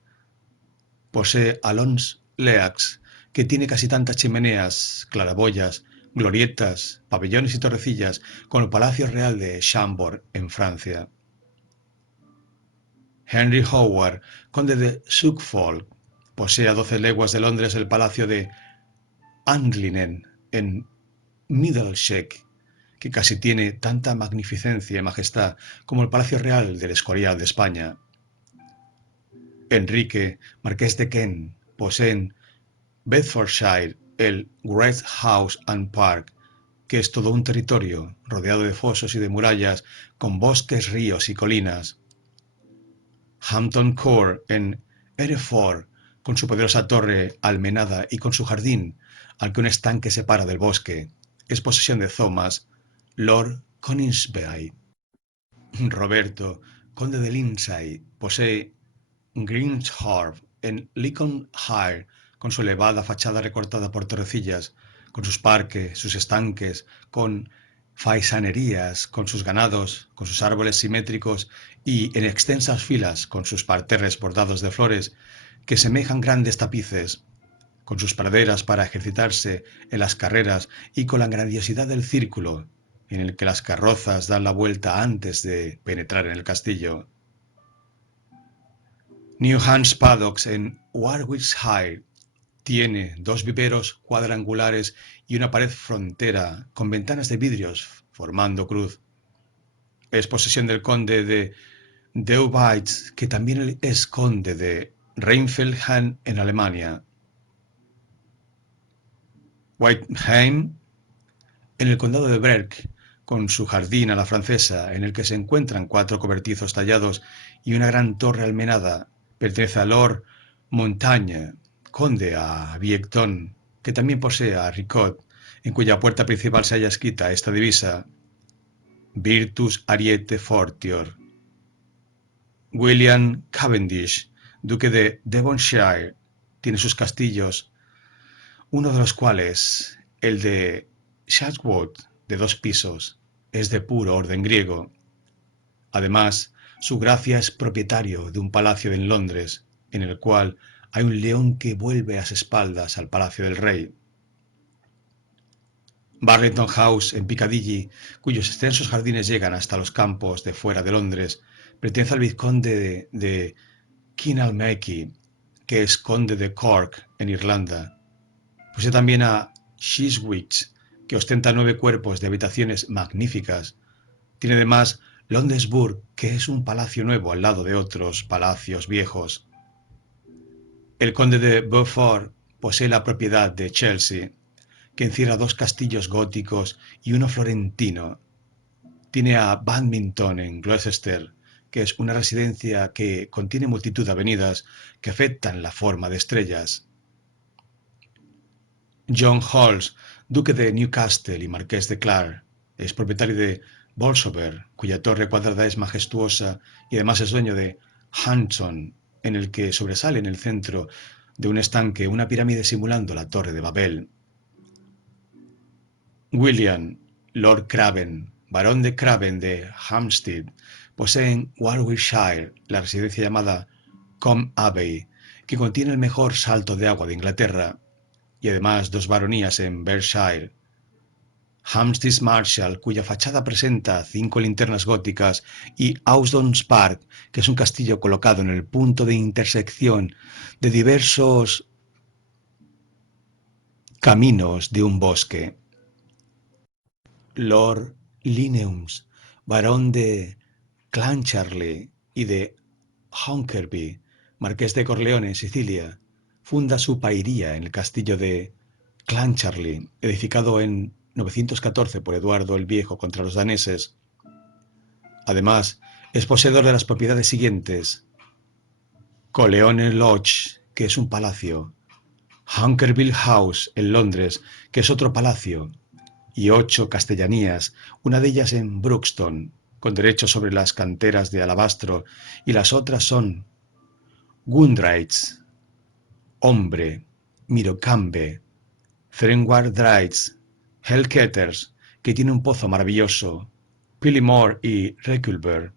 posee Alon's Leax, que tiene casi tantas chimeneas, claraboyas, glorietas, pabellones y torrecillas como el Palacio Real de Chambord en Francia. Henry Howard, conde de Suffolk, posee a 12 leguas de Londres el Palacio de Anglinen en Middlesex, que casi tiene tanta magnificencia y majestad como el Palacio Real del Escorial de España. Enrique, marqués de Kent, posee en Bedfordshire el Great House and Park, que es todo un territorio rodeado de fosos y de murallas, con bosques, ríos y colinas. Hampton Court en Hereford, con su poderosa torre almenada y con su jardín, al que un estanque separa del bosque, es posesión de Thomas, Lord Coningsby. Roberto, conde de Lindsay, posee Greenthorpe en Lincolnshire, con su elevada fachada recortada por torrecillas, con sus parques, sus estanques, con faisanerías, con sus ganados, con sus árboles simétricos y en extensas filas con sus parterres bordados de flores que semejan grandes tapices, con sus praderas para ejercitarse en las carreras y con la grandiosidad del círculo en el que las carrozas dan la vuelta antes de penetrar en el castillo. Newhams Paddocks en Warwickshire tiene 2 viveros cuadrangulares y una pared frontera con ventanas de vidrios formando cruz. Es posesión del conde de Deubaitz, que también es conde de Rheinfeldheim en Alemania. Whiteheim, en el condado de Berck, con su jardín a la francesa, en el que se encuentran 4 cobertizos tallados y una gran torre almenada, pertenece a Lord Montagne, conde a Viecton, que también posee a Ricot, en cuya puerta principal se halla escrita esta divisa: Virtus Ariete Fortior. William Cavendish, duque de Devonshire, tiene sus castillos, uno de los cuales, el de Chatsworth, de 2 pisos, es de puro orden griego. Además, su gracia es propietario de un palacio en Londres, en el cual hay un león que vuelve las espaldas al palacio del rey. Burlington House, en Piccadilly, cuyos extensos jardines llegan hasta los campos de fuera de Londres, pertenece al vizconde de Kinalmaky, que es conde de Cork, en Irlanda. Posee también a Chiswick, que ostenta 9 cuerpos de habitaciones magníficas. Tiene además Londesburg, que es un palacio nuevo al lado de otros palacios viejos. El conde de Beaufort posee la propiedad de Chelsea, que encierra 2 castillos góticos y uno florentino. Tiene a Badminton en Gloucester, que es una residencia que contiene multitud de avenidas que afectan la forma de estrellas. John Holles, duque de Newcastle y marqués de Clare, es propietario de Bolsover, cuya torre cuadrada es majestuosa, y además es dueño de Hampton, en el que sobresale en el centro de un estanque una pirámide simulando la Torre de Babel. William Lord Craven, barón de Craven de Hampstead, posee en Warwickshire la residencia llamada Combe Abbey, que contiene el mejor salto de agua de Inglaterra, y además 2 baronías en Berkshire. Hampstead Marshall, cuya fachada presenta 5 linternas góticas, y Ausdons Park, que es un castillo colocado en el punto de intersección de diversos caminos de un bosque. Lord Lineums, barón de Clancharlie y de Honkerby, marqués de Corleone en Sicilia, funda su pairía en el castillo de Clancharlie, edificado en 914 por Eduardo el Viejo contra los daneses. Además, es poseedor de las propiedades siguientes: Coleone Lodge, que es un palacio; Hunkerville House en Londres, que es otro palacio; y 8 castellanías, una de ellas en Brookston, con derechos sobre las canteras de alabastro, y las otras son Gundraids, Hombre, Mirocambe, Threnward Drides, Hellketters, que tiene un pozo maravilloso, Pillimore y Reculver.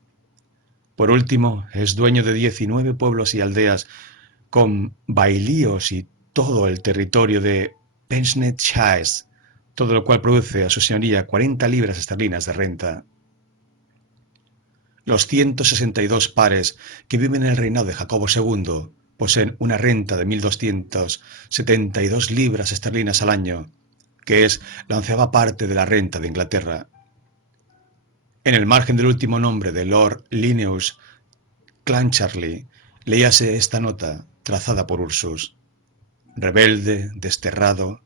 Por último, es dueño de 19 pueblos y aldeas, con bailíos y todo el territorio de Pensnetshire, todo lo cual produce a su señoría 40 libras esterlinas de renta. Los 162 pares que viven en el reinado de Jacobo II poseen una renta de 1.272 libras esterlinas al año, que es la 11ª parte de la renta de Inglaterra. En el margen del último nombre de Lord Lineus Clancharlie, leíase esta nota trazada por Ursus: rebelde, desterrado,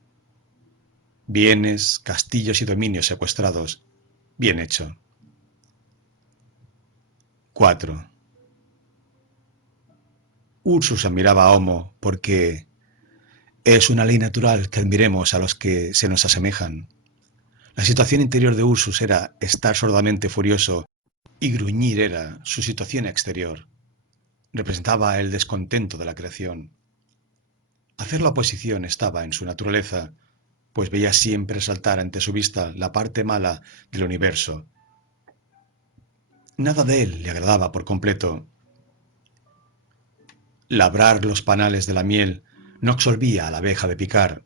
bienes, castillos y dominios secuestrados. Bien hecho. 4. Ursus admiraba a Homo porque es una ley natural que admiremos a los que se nos asemejan. La situación interior de Ursus era estar sordamente furioso, y gruñir era su situación exterior. Representaba el descontento de la creación. Hacer la oposición estaba en su naturaleza, pues veía siempre saltar ante su vista la parte mala del universo. Nada de él le agradaba por completo. Labrar los panales de la miel no absolvía a la abeja de picar.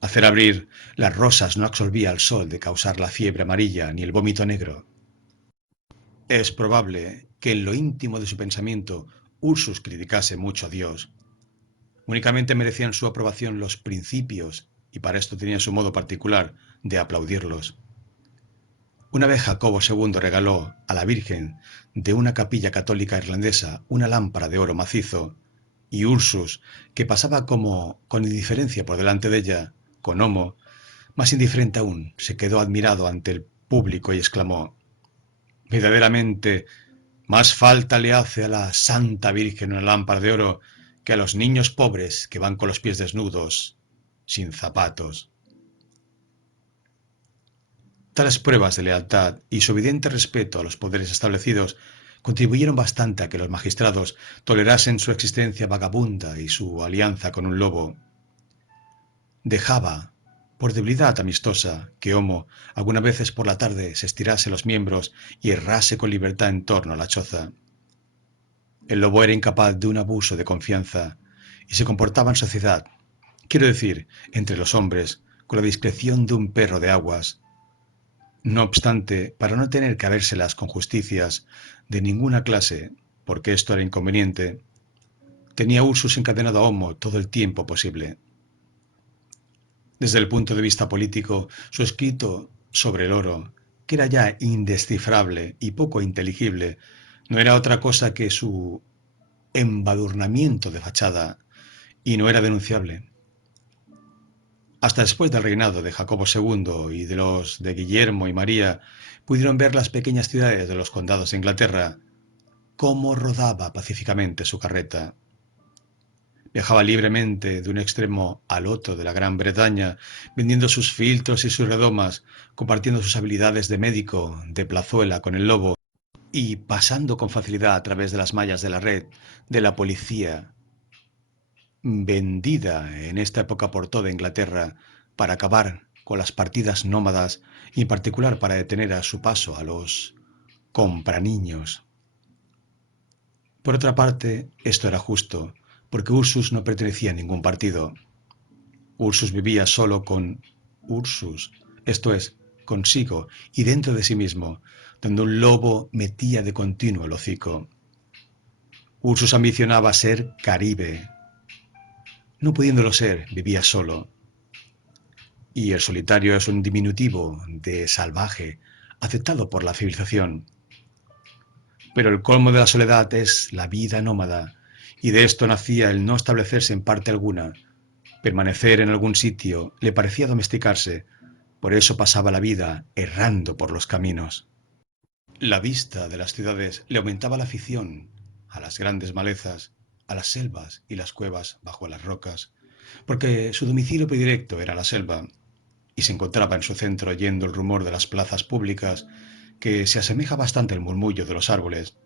Hacer abrir las rosas no absolvía al sol de causar la fiebre amarilla ni el vómito negro. Es probable que en lo íntimo de su pensamiento Ursus criticase mucho a Dios. Únicamente merecían su aprobación los principios, y para esto tenía su modo particular de aplaudirlos. Una vez Jacobo II regaló a la Virgen de una capilla católica irlandesa una lámpara de oro macizo, y Ursus, que pasaba como con indiferencia por delante de ella, con Homo, más indiferente aún, se quedó admirado ante el público y exclamó: «Verdaderamente, más falta le hace a la Santa Virgen una lámpara de oro que a los niños pobres que van con los pies desnudos, sin zapatos». Tales pruebas de lealtad y su evidente respeto a los poderes establecidos contribuyeron bastante a que los magistrados tolerasen su existencia vagabunda y su alianza con un lobo. Dejaba, por debilidad amistosa, que Homo algunas veces por la tarde se estirase los miembros y errase con libertad en torno a la choza. El lobo era incapaz de un abuso de confianza y se comportaba en sociedad, quiero decir, entre los hombres, con la discreción de un perro de aguas. No obstante, para no tener que habérselas con justicias de ninguna clase, porque esto era inconveniente, tenía Ursus encadenado a Homo todo el tiempo posible. Desde el punto de vista político, su escrito sobre el oro, que era ya indescifrable y poco inteligible, no era otra cosa que su embadurnamiento de fachada, y no era denunciable. Hasta después del reinado de Jacobo II y de los de Guillermo y María, pudieron ver las pequeñas ciudades de los condados de Inglaterra cómo rodaba pacíficamente su carreta. Viajaba libremente de un extremo al otro de la Gran Bretaña, vendiendo sus filtros y sus redomas, compartiendo sus habilidades de médico, de plazuela con el lobo, y pasando con facilidad a través de las mallas de la red de la policía, vendida en esta época por toda Inglaterra, para acabar con las partidas nómadas y en particular para detener a su paso a los compraniños. Por otra parte, esto era justo, porque Ursus no pertenecía a ningún partido. Ursus vivía solo con Ursus, esto es, consigo y dentro de sí mismo, donde un lobo metía de continuo el hocico. Ursus ambicionaba ser Caribe. No pudiéndolo ser, vivía solo. Y el solitario es un diminutivo de salvaje, aceptado por la civilización. Pero el colmo de la soledad es la vida nómada, y de esto nacía el no establecerse en parte alguna. Permanecer en algún sitio le parecía domesticarse, por eso pasaba la vida errando por los caminos. La vista de las ciudades le aumentaba la afición a las grandes malezas, a las selvas y las cuevas bajo las rocas, porque su domicilio predilecto era la selva, y se encontraba en su centro oyendo el rumor de las plazas públicas, que se asemeja bastante al murmullo de los árboles,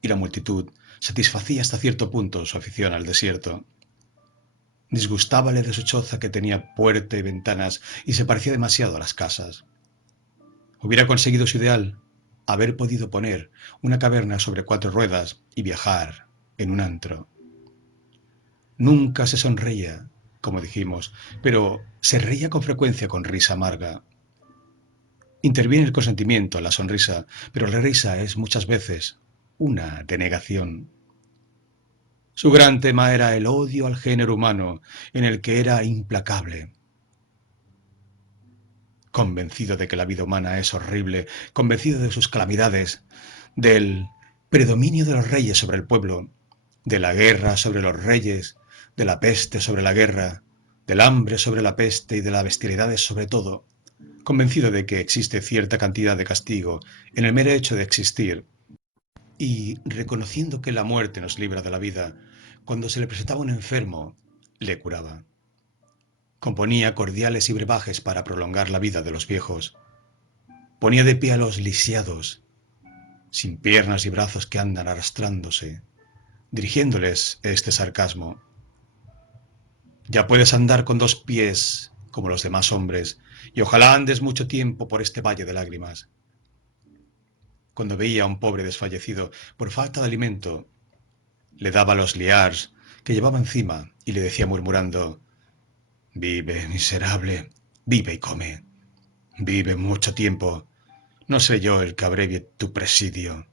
y la multitud satisfacía hasta cierto punto su afición al desierto. Disgustábale de su choza que tenía puerta y ventanas y se parecía demasiado a las casas. Hubiera conseguido su ideal, haber podido poner una caverna sobre 4 ruedas y viajar en un antro. Nunca se sonreía, como dijimos, pero se reía con frecuencia con risa amarga. Interviene el consentimiento en la sonrisa, pero la risa es muchas veces una denegación. Su gran tema era el odio al género humano, en el que era implacable. Convencido de que la vida humana es horrible, convencido de sus calamidades, del predominio de los reyes sobre el pueblo, de la guerra sobre los reyes, de la peste sobre la guerra, del hambre sobre la peste y de las bestialidades sobre todo, convencido de que existe cierta cantidad de castigo en el mero hecho de existir, y reconociendo que la muerte nos libra de la vida, cuando se le presentaba un enfermo, le curaba. Componía cordiales y brebajes para prolongar la vida de los viejos. Ponía de pie a los lisiados, sin piernas y brazos que andan arrastrándose, dirigiéndoles este sarcasmo. Ya puedes andar con 2 pies como los demás hombres, y ojalá andes mucho tiempo por este valle de lágrimas. Cuando veía a un pobre desfallecido por falta de alimento, le daba los liars que llevaba encima y le decía murmurando: «Vive, miserable, vive y come. Vive mucho tiempo. No seré yo el que abrevie tu presidio».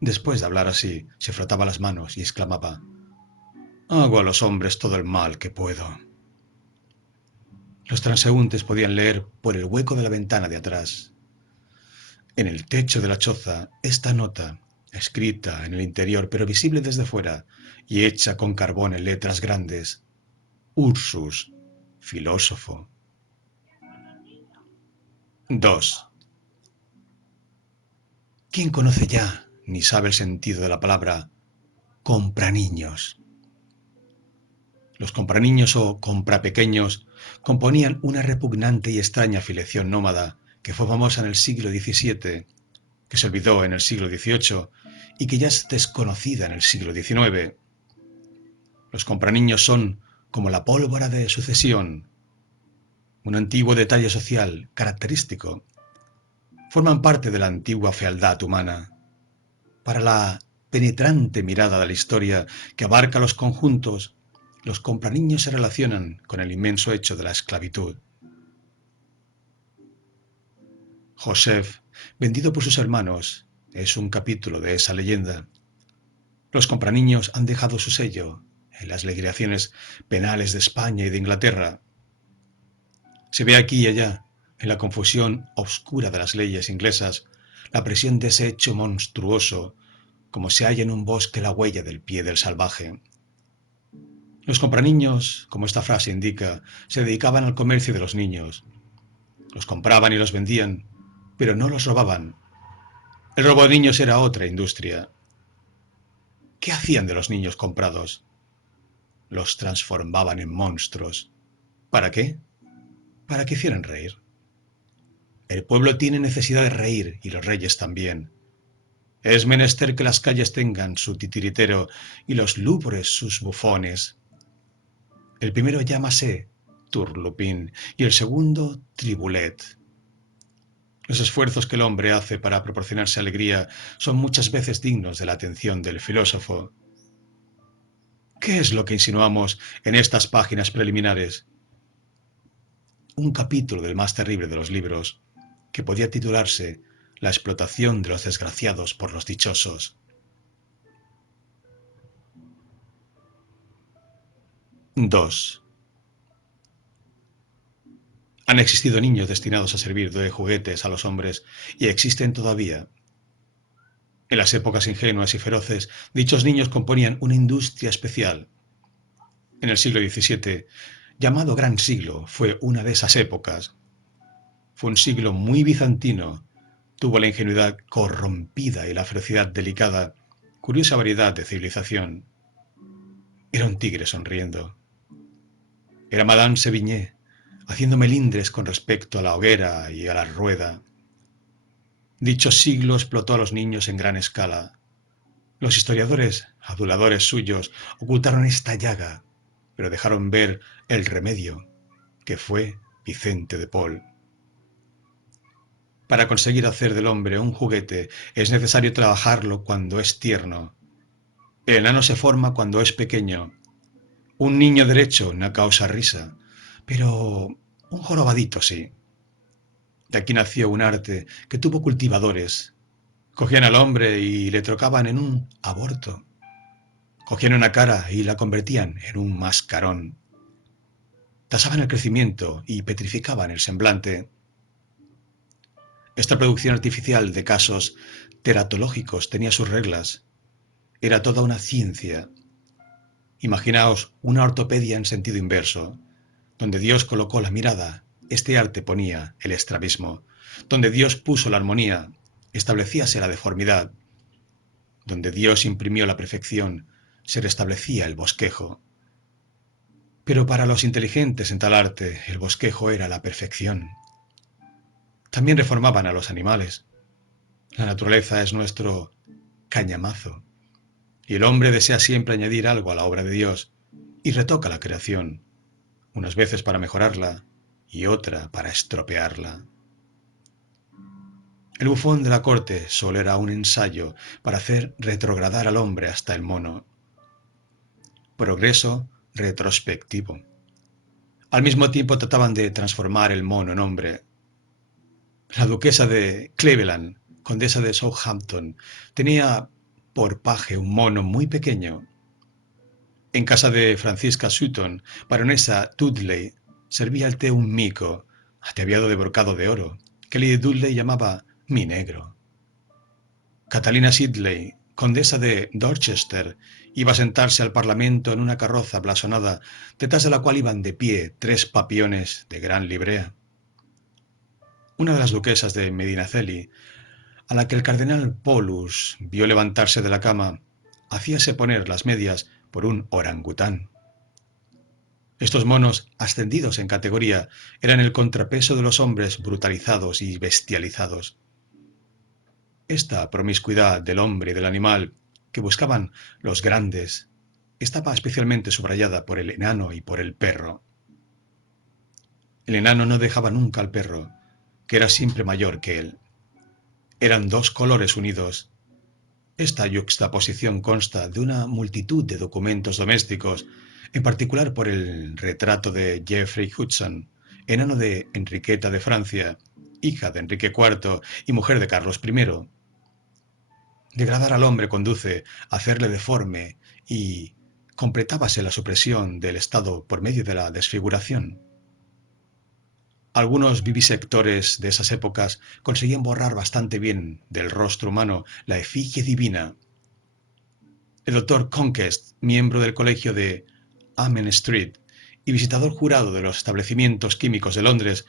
Después de hablar así, se frotaba las manos y exclamaba: «Hago a los hombres todo el mal que puedo». Los transeúntes podían leer por el hueco de la ventana de atrás, en el techo de la choza, esta nota, escrita en el interior pero visible desde fuera y hecha con carbón en letras grandes: «Ursus, filósofo. 2. ¿Quién conoce ya, ni sabe el sentido de la palabra compraniños? Los compraniños o comprapequeños componían una repugnante y extraña filiación nómada que fue famosa en el siglo XVII, que se olvidó en el siglo XVIII y que ya es desconocida en el siglo XIX. Los compraniños son como la pólvora de sucesión, un antiguo detalle social característico. Forman parte de la antigua fealdad humana. Para la penetrante mirada de la historia que abarca los conjuntos, los compraniños se relacionan con el inmenso hecho de la esclavitud. Joseph, vendido por sus hermanos, es un capítulo de esa leyenda. Los compraniños han dejado su sello en las legislaciones penales de España y de Inglaterra. Se ve aquí y allá, en la confusión oscura de las leyes inglesas, la presión de ese hecho monstruoso, como se halla en un bosque la huella del pie del salvaje. Los compraniños, como esta frase indica, se dedicaban al comercio de los niños. Los compraban y los vendían, pero no los robaban. El robo de niños era otra industria. ¿Qué hacían de los niños comprados? Los transformaban en monstruos. ¿Para qué? Para que hicieran reír. El pueblo tiene necesidad de reír y los reyes también. Es menester que las calles tengan su titiritero y los lúgubres sus bufones. El primero llámase Turlupín y el segundo Tribulet. Los esfuerzos que el hombre hace para proporcionarse alegría son muchas veces dignos de la atención del filósofo. ¿Qué es lo que insinuamos en estas páginas preliminares? Un capítulo del más terrible de los libros, que podía titularse La explotación de los desgraciados por los dichosos. 2. Han existido niños destinados a servir de juguetes a los hombres y existen todavía. En las épocas ingenuas y feroces, dichos niños componían una industria especial. En el siglo XVII, llamado Gran Siglo, fue una de esas épocas. Fue un siglo muy bizantino. Tuvo la ingenuidad corrompida y la ferocidad delicada, curiosa variedad de civilización. Era un tigre sonriendo. Era Madame Sévigné, haciendo melindres con respecto a la hoguera y a la rueda. Dicho siglo explotó a los niños en gran escala. Los historiadores, aduladores suyos, ocultaron esta llaga, pero dejaron ver el remedio, que fue Vicente de Paul. Para conseguir hacer del hombre un juguete es necesario trabajarlo cuando es tierno. El enano se forma cuando es pequeño. Un niño derecho no causa risa, pero un jorobadito sí. De aquí nació un arte que tuvo cultivadores. Cogían al hombre y le trocaban en un aborto. Cogían una cara y la convertían en un mascarón. Tasaban el crecimiento y petrificaban el semblante. Esta producción artificial de casos teratológicos tenía sus reglas. Era toda una ciencia. Imaginaos una ortopedia en sentido inverso. Donde Dios colocó la mirada, este arte ponía el estrabismo. Donde Dios puso la armonía, establecíase la deformidad. Donde Dios imprimió la perfección, se restablecía el bosquejo. Pero para los inteligentes en tal arte, el bosquejo era la perfección. También reformaban a los animales. La naturaleza es nuestro cañamazo, y el hombre desea siempre añadir algo a la obra de Dios, y retoca la creación, unas veces para mejorarla y otra para estropearla. El bufón de la corte solo era un ensayo para hacer retrogradar al hombre hasta el mono. Progreso retrospectivo. Al mismo tiempo trataban de transformar el mono en hombre. La duquesa de Cleveland, condesa de Southampton, tenía por paje un mono muy pequeño. En casa de Francisca Sutton, baronesa Dudley, servía al té un mico, ataviado de brocado de oro, que Lady Dudley llamaba mi negro. Catalina Sidley, condesa de Dorchester, iba a sentarse al Parlamento en una carroza blasonada, detrás de la cual iban de pie 3 papiones de gran librea. Una de las duquesas de Medinaceli, a la que el cardenal Polus vio levantarse de la cama, hacíase poner las medias por un orangután. Estos monos, ascendidos en categoría, eran el contrapeso de los hombres brutalizados y bestializados. Esta promiscuidad del hombre y del animal que buscaban los grandes estaba especialmente subrayada por el enano y por el perro. El enano no dejaba nunca al perro, que era siempre mayor que él. Eran 2 colores unidos. Esta yuxtaposición consta de una multitud de documentos domésticos, en particular por el retrato de Geoffrey Hudson, enano de Enriqueta de Francia, hija de Enrique IV y mujer de Carlos I. Degradar al hombre conduce a hacerle deforme y completábase la supresión del Estado por medio de la desfiguración. Algunos vivisectores de esas épocas conseguían borrar bastante bien del rostro humano la efigie divina. El doctor Conquest, miembro del colegio de Amen Street y visitador jurado de los establecimientos químicos de Londres,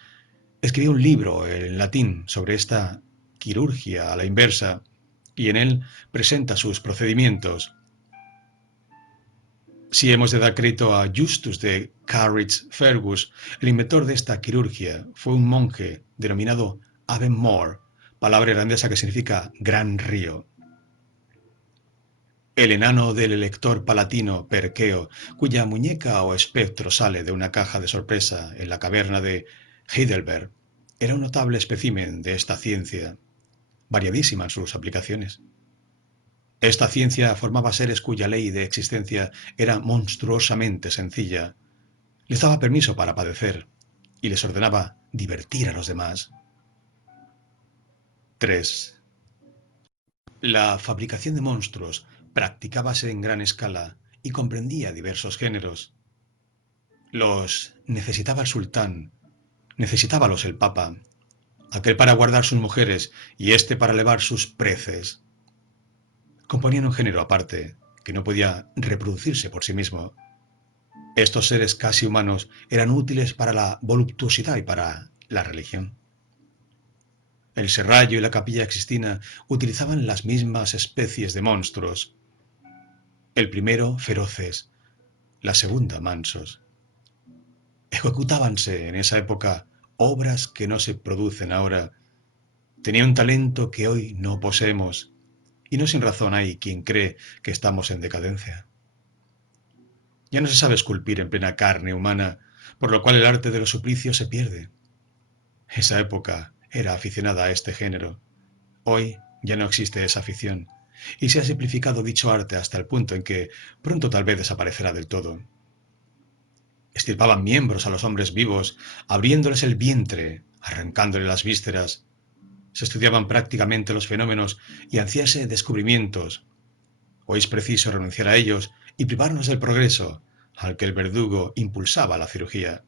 escribió un libro en latín sobre esta quirurgia a la inversa y en él presenta sus procedimientos. Si hemos de dar crédito a Justus de Carrickfergus, el inventor de esta quirurgia fue un monje denominado Avonmore, palabra irlandesa que significa gran río. El enano del elector palatino Perqueo, cuya muñeca o espectro sale de una caja de sorpresa en la caverna de Heidelberg, era un notable espécimen de esta ciencia, variadísima en sus aplicaciones. Esta ciencia formaba seres cuya ley de existencia era monstruosamente sencilla. Les daba permiso para padecer y les ordenaba divertir a los demás. 3. La fabricación de monstruos practicábase en gran escala y comprendía diversos géneros. Los necesitaba el sultán, necesitábalos el papa, aquel para guardar sus mujeres y éste para elevar sus preces. Componían un género aparte, que no podía reproducirse por sí mismo. Estos seres casi humanos eran útiles para la voluptuosidad y para la religión. El Serrallo y la Capilla Sixtina utilizaban las mismas especies de monstruos. El primero feroces, la segunda mansos. Ejecutábanse en esa época obras que no se producen ahora. Tenía un talento que hoy no poseemos, y no sin razón hay quien cree que estamos en decadencia. Ya no se sabe esculpir en plena carne humana, por lo cual el arte de los suplicios se pierde. Esa época era aficionada a este género. Hoy ya no existe esa afición, y se ha simplificado dicho arte hasta el punto en que pronto tal vez desaparecerá del todo. Extirpaban miembros a los hombres vivos, abriéndoles el vientre, arrancándoles las vísceras. Se estudiaban prácticamente los fenómenos y hacíase descubrimientos. Hoy es preciso renunciar a ellos y privarnos del progreso, al que el verdugo impulsaba la cirugía.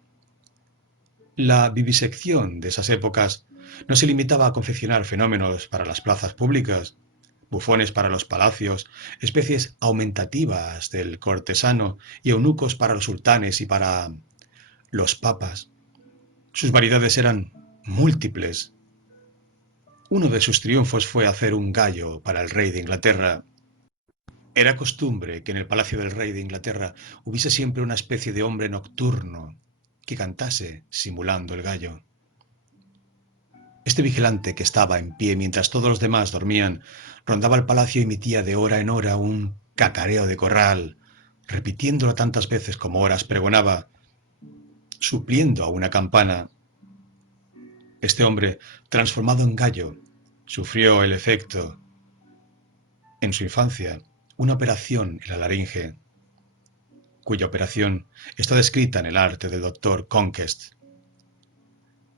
La vivisección de esas épocas no se limitaba a confeccionar fenómenos para las plazas públicas, bufones para los palacios, especies aumentativas del cortesano y eunucos para los sultanes y para los papas. Sus variedades eran múltiples. Uno de sus triunfos fue hacer un gallo para el rey de Inglaterra. Era costumbre que en el palacio del rey de Inglaterra hubiese siempre una especie de hombre nocturno que cantase simulando el gallo. Este vigilante, que estaba en pie mientras todos los demás dormían, rondaba el palacio y emitía de hora en hora un cacareo de corral, repitiéndolo tantas veces como horas pregonaba, supliendo a una campana. Este hombre, transformado en gallo, sufrió el efecto, en su infancia, una operación en la laringe, cuya operación está descrita en el arte del doctor Conquest.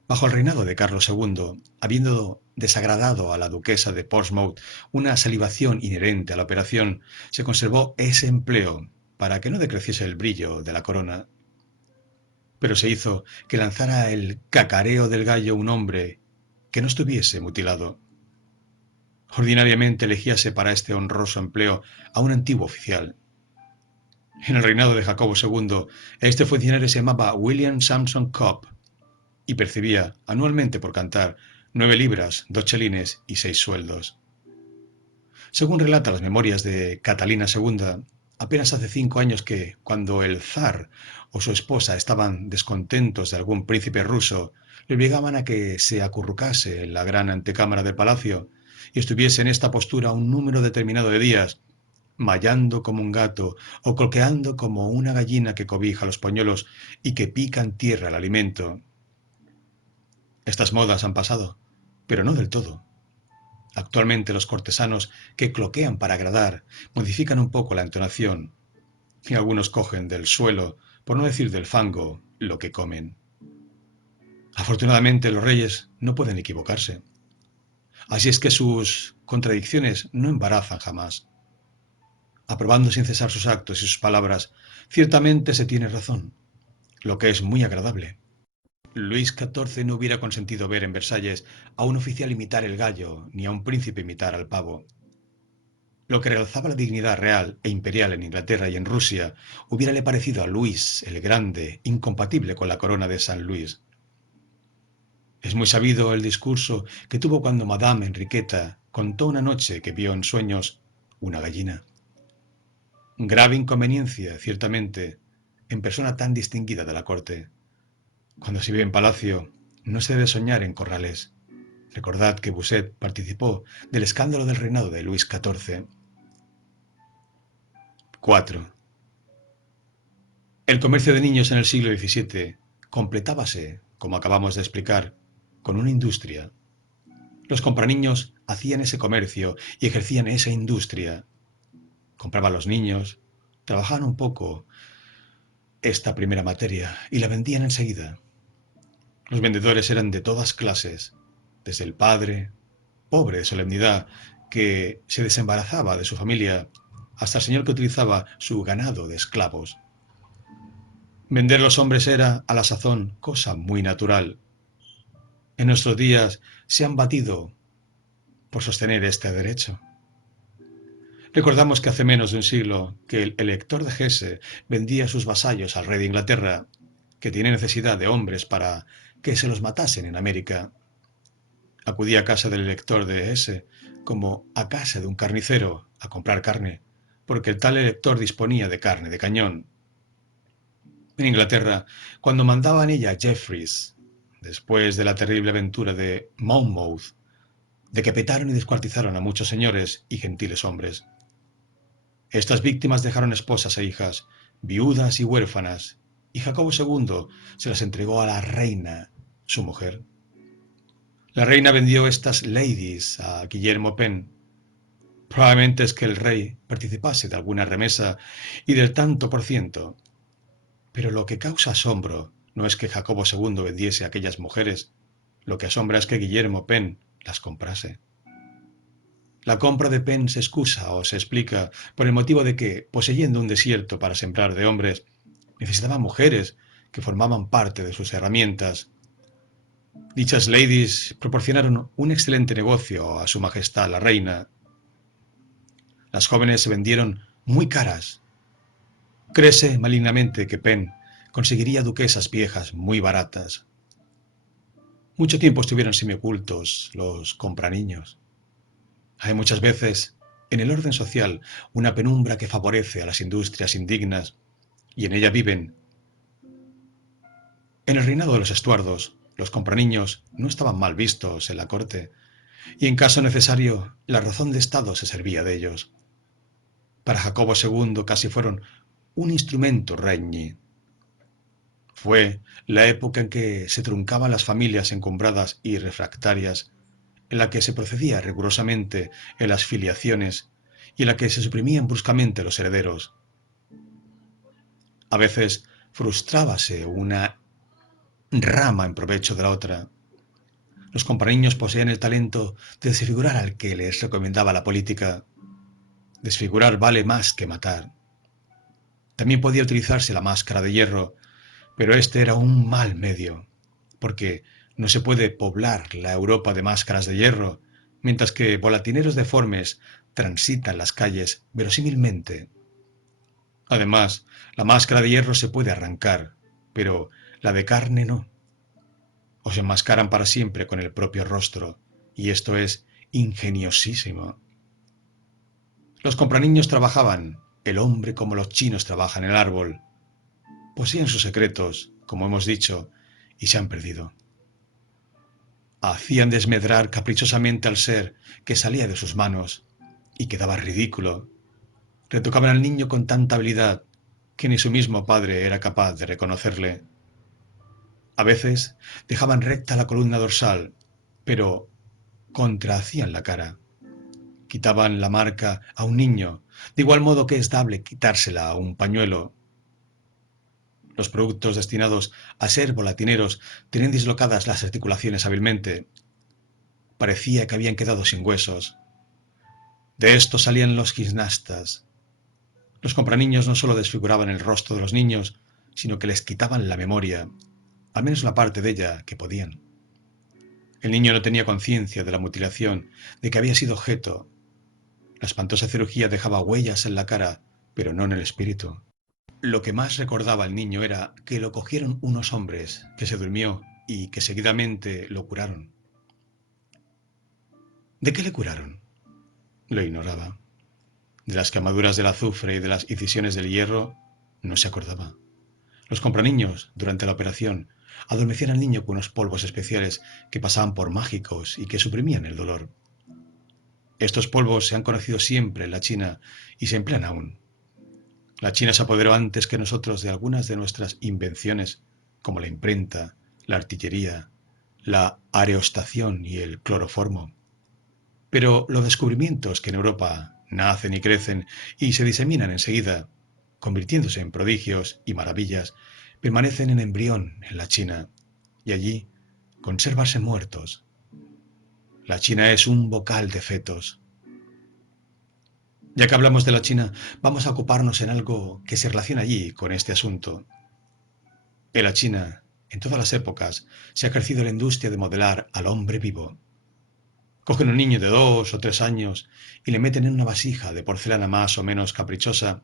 Bajo el reinado de Carlos II, habiendo desagradado a la duquesa de Portsmouth una salivación inherente a la operación, se conservó ese empleo para que no decreciese el brillo de la corona. Pero se hizo que lanzara el cacareo del gallo un hombre que no estuviese mutilado. Ordinariamente elegíase para este honroso empleo a un antiguo oficial. En el reinado de Jacobo II, este funcionario se llamaba William Sampson Cobb y percibía anualmente por cantar 9 libras, 2 chelines y 6 sueldos. Según relata las memorias de Catalina II, apenas hace 5 años que, cuando el zar o su esposa estaban descontentos de algún príncipe ruso, le obligaban a que se acurrucase en la gran antecámara del palacio y estuviese en esta postura un número determinado de días, mayando como un gato o colqueando como una gallina que cobija los pañuelos y que pica en tierra el alimento. Estas modas han pasado, pero no del todo. Actualmente los cortesanos que cloquean para agradar modifican un poco la entonación y algunos cogen del suelo, por no decir del fango, lo que comen. Afortunadamente los reyes no pueden equivocarse. Así es que sus contradicciones no embarazan jamás. Aprobando sin cesar sus actos y sus palabras, ciertamente se tiene razón, lo que es muy agradable. Luis XIV no hubiera consentido ver en Versalles a un oficial imitar el gallo, ni a un príncipe imitar al pavo. Lo que realzaba la dignidad real e imperial en Inglaterra y en Rusia hubiérale parecido a Luis el Grande incompatible con la corona de San Luis. Es muy sabido el discurso que tuvo cuando Madame Enriqueta contó una noche que vio en sueños una gallina. Grave inconveniencia, ciertamente, en persona tan distinguida de la corte. Cuando se vive en palacio, no se debe soñar en corrales. Recordad que Bossuet participó del escándalo del reinado de Luis XIV. 4. El comercio de niños en el siglo XVII completábase, como acabamos de explicar, con una industria. Los compraniños hacían ese comercio y ejercían esa industria. Compraban los niños, trabajaban un poco esta primera materia y la vendían enseguida. Los vendedores eran de todas clases, desde el padre, pobre de solemnidad, que se desembarazaba de su familia, hasta el señor que utilizaba su ganado de esclavos. Vender los hombres era, a la sazón, cosa muy natural. En nuestros días se han batido por sostener este derecho. Recordamos que hace menos de un siglo que el elector de Hesse vendía sus vasallos al rey de Inglaterra, que tiene necesidad de hombres para que se los matasen en América. Acudía a casa del elector de Hesse como a casa de un carnicero a comprar carne, porque el tal elector disponía de carne de cañón. En Inglaterra, cuando mandaban ella Jeffreys, después de la terrible aventura de Monmouth, decapitaron y descuartizaron a muchos señores y gentiles hombres. Estas víctimas dejaron esposas e hijas, viudas y huérfanas, y Jacobo II se las entregó a la reina, su mujer. La reina vendió estas ladies a Guillermo Penn. Probablemente es que el rey participase de alguna remesa y del tanto por ciento. Pero lo que causa asombro no es que Jacobo II vendiese a aquellas mujeres, lo que asombra es que Guillermo Penn las comprase. La compra de Penn se excusa o se explica por el motivo de que, poseyendo un desierto para sembrar de hombres, necesitaba mujeres que formaban parte de sus herramientas. Dichas ladies proporcionaron un excelente negocio a su majestad la reina. Las jóvenes se vendieron muy caras. Créese malignamente que Penn conseguiría duquesas viejas muy baratas. Mucho tiempo estuvieron semiocultos los compraniños. Hay muchas veces, en el orden social, una penumbra que favorece a las industrias indignas, y en ella viven. En el reinado de los Estuardos, los compraniños no estaban mal vistos en la corte, y en caso necesario, la razón de Estado se servía de ellos. Para Jacobo II casi fueron un instrumento regni. Fue la época en que se truncaban las familias encumbradas y refractarias, en la que se procedía rigurosamente en las filiaciones y en la que se suprimían bruscamente los herederos. A veces frustrábase una rama en provecho de la otra. Los compraniños poseían el talento de desfigurar al que les recomendaba la política. Desfigurar vale más que matar. También podía utilizarse la máscara de hierro, pero este era un mal medio, porque no se puede poblar la Europa de máscaras de hierro, mientras que volatineros deformes transitan las calles verosímilmente. Además, la máscara de hierro se puede arrancar, pero la de carne no. O se enmascaran para siempre con el propio rostro, y esto es ingeniosísimo. Los compraniños trabajaban, el hombre como los chinos trabajan el árbol. Poseían sus secretos, como hemos dicho, y se han perdido. Hacían desmedrar caprichosamente al ser que salía de sus manos y quedaba ridículo. Retocaban al niño con tanta habilidad que ni su mismo padre era capaz de reconocerle. A veces dejaban recta la columna dorsal, pero contrahacían la cara. Quitaban la marca a un niño, de igual modo que es dable quitársela a un pañuelo. Los productos destinados a ser volatineros tenían dislocadas las articulaciones hábilmente. Parecía que habían quedado sin huesos. De esto salían los gimnastas. Los compraniños no solo desfiguraban el rostro de los niños, sino que les quitaban la memoria, al menos la parte de ella que podían. El niño no tenía conciencia de la mutilación, de que había sido objeto. La espantosa cirugía dejaba huellas en la cara, pero no en el espíritu. Lo que más recordaba el niño era que lo cogieron unos hombres, que se durmió y que seguidamente lo curaron. ¿De qué le curaron? Lo ignoraba. De las quemaduras del azufre y de las incisiones del hierro no se acordaba. Los compraniños, durante la operación, adormecían al niño con unos polvos especiales que pasaban por mágicos y que suprimían el dolor. Estos polvos se han conocido siempre en la China y se emplean aún. La China se apoderó antes que nosotros de algunas de nuestras invenciones, como la imprenta, la artillería, la aerostación y el cloroformo. Pero los descubrimientos que en Europa nacen y crecen y se diseminan enseguida, convirtiéndose en prodigios y maravillas, permanecen en embrión en la China y allí consérvanse muertos. La China es un bocal de fetos. Ya que hablamos de la China, vamos a ocuparnos en algo que se relaciona allí con este asunto. En la China, en todas las épocas, se ha crecido la industria de modelar al hombre vivo. Cogen un niño de 2 o 3 años y le meten en una vasija de porcelana más o menos caprichosa,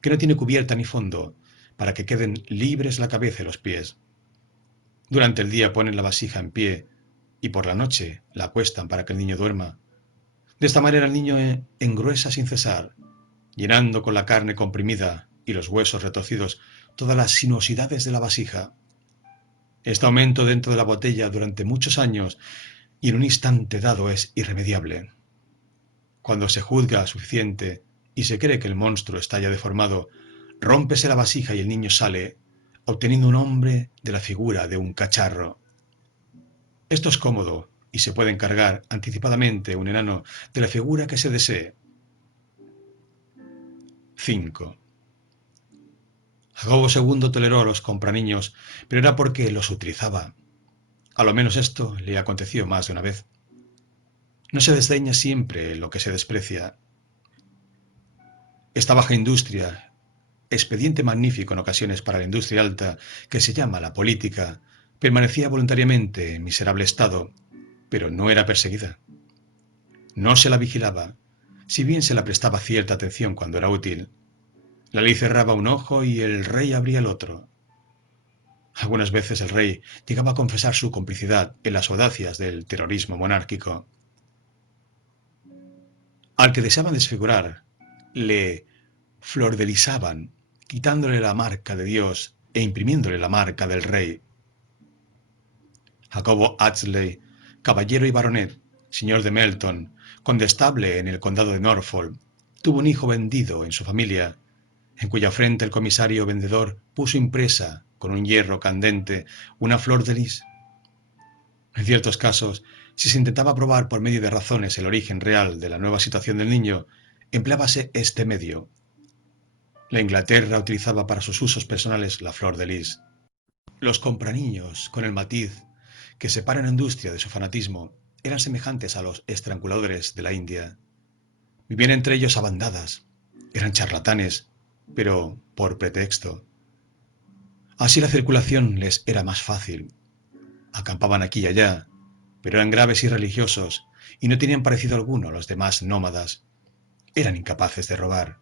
que no tiene cubierta ni fondo, para que queden libres la cabeza y los pies. Durante el día ponen la vasija en pie y por la noche la acuestan para que el niño duerma. De esta manera el niño engruesa sin cesar, llenando con la carne comprimida y los huesos retorcidos todas las sinuosidades de la vasija. Este aumento dentro de la botella durante muchos años y en un instante dado es irremediable. Cuando se juzga suficiente y se cree que el monstruo está ya deformado, rómpese la vasija y el niño sale, obteniendo un hombre de la figura de un cacharro. Esto es cómodo y se puede encargar anticipadamente un enano de la figura que se desee. 5. Jacobo II toleró a los compraniños, pero era porque los utilizaba. A lo menos esto le aconteció más de una vez. No se desdeña siempre lo que se desprecia. Esta baja industria, expediente magnífico en ocasiones para la industria alta, que se llama la política, permanecía voluntariamente en miserable estado, pero no era perseguida. No se la vigilaba, si bien se la prestaba cierta atención cuando era útil. La ley cerraba un ojo y el rey abría el otro. Algunas veces el rey llegaba a confesar su complicidad en las audacias del terrorismo monárquico. Al que deseaban desfigurar, le flordelizaban, quitándole la marca de Dios e imprimiéndole la marca del rey. Jacobo Astley, caballero y baronet, señor de Melton, condestable en el condado de Norfolk, tuvo un hijo vendido en su familia, en cuya frente el comisario vendedor puso impresa, con un hierro candente, una flor de lis. En ciertos casos, si se intentaba probar por medio de razones el origen real de la nueva situación del niño, empleábase este medio. La Inglaterra utilizaba para sus usos personales la flor de lis. Los compraniños, con el matiz que separa la industria de su fanatismo, eran semejantes a los estranguladores de la India. Vivían entre ellos a bandadas, eran charlatanes, pero por pretexto. Así la circulación les era más fácil. Acampaban aquí y allá, pero eran graves y religiosos, y no tenían parecido alguno a los demás nómadas. Eran incapaces de robar.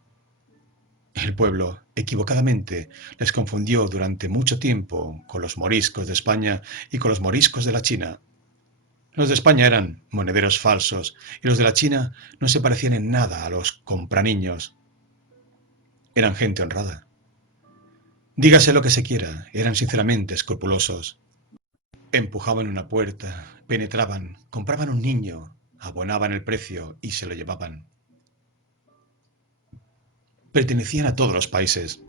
El pueblo, equivocadamente, les confundió durante mucho tiempo con los moriscos de España y con los moriscos de la China. Los de España eran monederos falsos y los de la China no se parecían en nada a los compraniños. Eran gente honrada. Dígase lo que se quiera, eran sinceramente escrupulosos. Empujaban una puerta, penetraban, compraban un niño, abonaban el precio y se lo llevaban. Pertenecían a todos los países.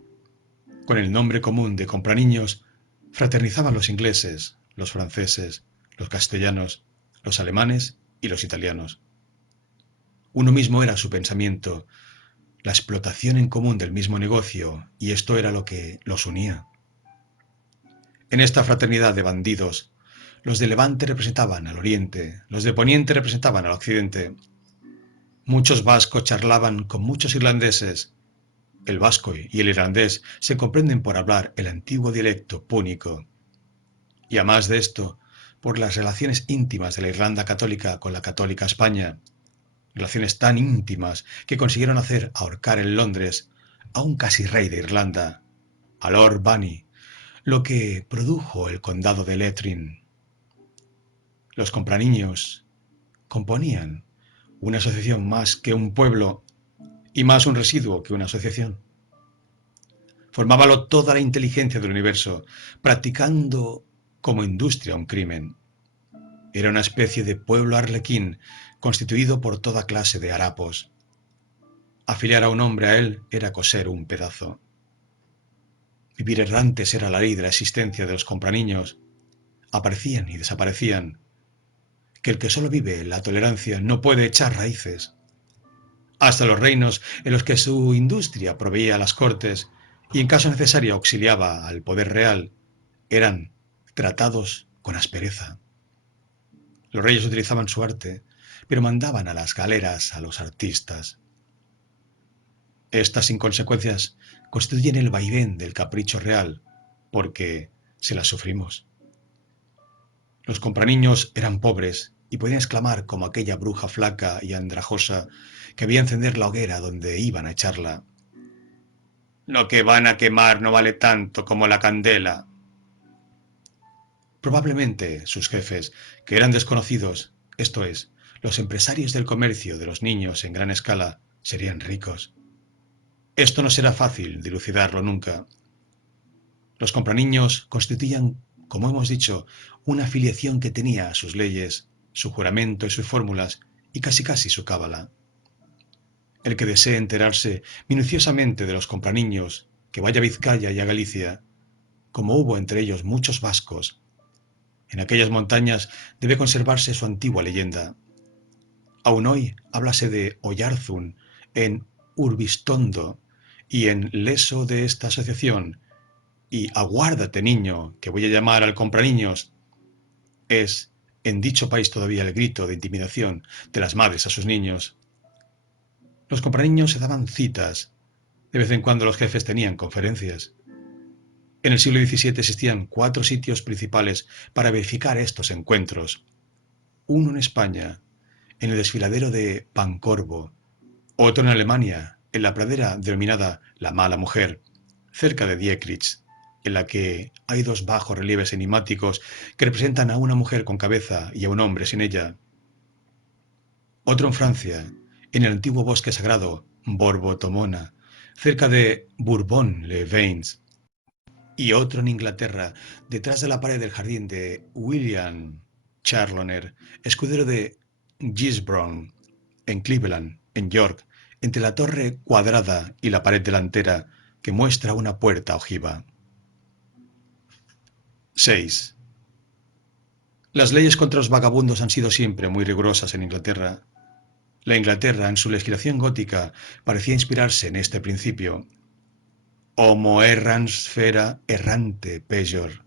Con el nombre común de compraniños, fraternizaban los ingleses, los franceses, los castellanos, los alemanes y los italianos. Uno mismo era su pensamiento, la explotación en común del mismo negocio, y esto era lo que los unía. En esta fraternidad de bandidos, los de Levante representaban al Oriente, los de Poniente representaban al Occidente. Muchos vascos charlaban con muchos irlandeses. El vasco y el irlandés se comprenden por hablar el antiguo dialecto púnico. Y a más de esto, por las relaciones íntimas de la Irlanda católica con la católica España, relaciones tan íntimas que consiguieron hacer ahorcar en Londres a un casi rey de Irlanda, a Lord Bunny, lo que produjo el condado de Leitrim. Los compraniños componían una asociación más que un pueblo y más un residuo que una asociación. Formábalo toda la inteligencia del universo, practicando como industria un crimen. Era una especie de pueblo arlequín constituido por toda clase de harapos. Afiliar a un hombre a él era coser un pedazo. Vivir errantes era la ley de la existencia de los compraniños. Aparecían y desaparecían. Que el que solo vive en la tolerancia no puede echar raíces. Hasta los reinos en los que su industria proveía a las cortes y en caso necesario auxiliaba al poder real, eran tratados con aspereza. Los reyes utilizaban su arte, pero mandaban a las galeras a los artistas. Estas inconsecuencias constituyen el vaivén del capricho real, porque se las sufrimos. Los compraniños eran pobres y podían exclamar como aquella bruja flaca y andrajosa que veía encender la hoguera donde iban a echarla. Lo que van a quemar no vale tanto como la candela. Probablemente sus jefes, que eran desconocidos, esto es, los empresarios del comercio de los niños en gran escala, serían ricos. Esto no será fácil dilucidarlo nunca. Los compraniños constituían, como hemos dicho, una afiliación que tenía sus leyes, su juramento y sus fórmulas, y casi su cábala. El que desee enterarse minuciosamente de los compraniños, que vaya a Vizcaya y a Galicia, como hubo entre ellos muchos vascos. En aquellas montañas debe conservarse su antigua leyenda. Aún hoy háblase de Oyarzún en Urbistondo y en Leso de esta asociación, y aguárdate, niño, que voy a llamar al compraniños. Es en dicho país todavía el grito de intimidación de las madres a sus niños. Los compraniños se daban citas. De vez en cuando los jefes tenían conferencias. En el siglo XVII existían 4 sitios principales para verificar estos encuentros. Uno en España, en el desfiladero de Pancorbo. Otro en Alemania, en la pradera denominada La Mala Mujer, cerca de Diekrich, en la que hay 2 bajos relieves enigmáticos que representan a una mujer con cabeza y a un hombre sin ella. Otro en Francia, en el antiguo bosque sagrado Borbo-Tomona, cerca de Bourbon-les-Bains. Y otro en Inglaterra, detrás de la pared del jardín de William Charloner, escudero de Gisborne, en Cleveland, en York, entre la torre cuadrada y la pared delantera que muestra una puerta ojiva. 6. Las leyes contra los vagabundos han sido siempre muy rigurosas en Inglaterra. La Inglaterra, en su legislación gótica, parecía inspirarse en este principio. Homo errans fera errante pejor.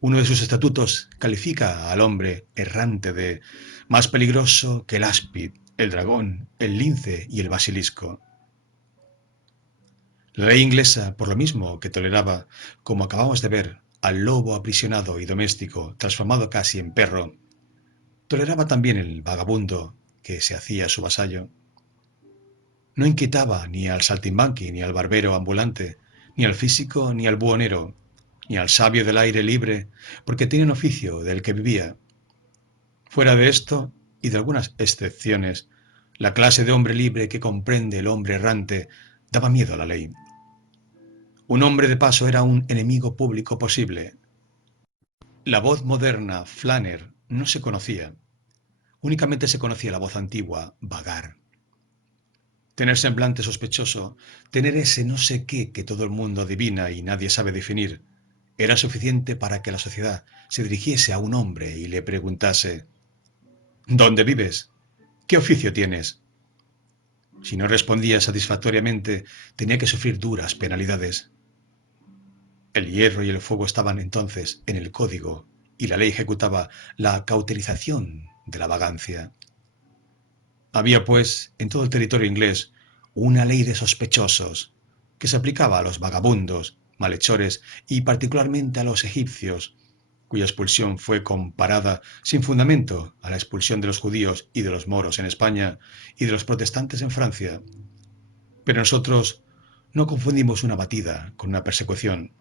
Uno de sus estatutos califica al hombre errante de más peligroso que el áspid, el dragón, el lince y el basilisco. La ley inglesa, por lo mismo que toleraba, como acabamos de ver, al lobo aprisionado y doméstico, transformado casi en perro, Toleraba también el vagabundo que se hacía su vasallo. No inquietaba ni al saltimbanqui, ni al barbero ambulante, ni al físico, ni al buhonero, ni al sabio del aire libre, porque tenía un oficio del que vivía. Fuera de esto, y de algunas excepciones, la clase de hombre libre que comprende el hombre errante daba miedo a la ley. Un hombre de paso era un enemigo público posible. La voz moderna, Flanner, no se conocía. Únicamente se conocía la voz antigua, vagar. Tener semblante sospechoso, tener ese no sé qué que todo el mundo adivina y nadie sabe definir, era suficiente para que la sociedad se dirigiese a un hombre y le preguntase: ¿dónde vives? ¿Qué oficio tienes? Si no respondía satisfactoriamente, tenía que sufrir duras penalidades. El hierro y el fuego estaban entonces en el código y la ley ejecutaba la cauterización de la vagancia. Había, pues, en todo el territorio inglés una ley de sospechosos que se aplicaba a los vagabundos, malhechores y particularmente a los egipcios, cuya expulsión fue comparada sin fundamento a la expulsión de los judíos y de los moros en España y de los protestantes en Francia. Pero nosotros no confundimos una batida con una persecución.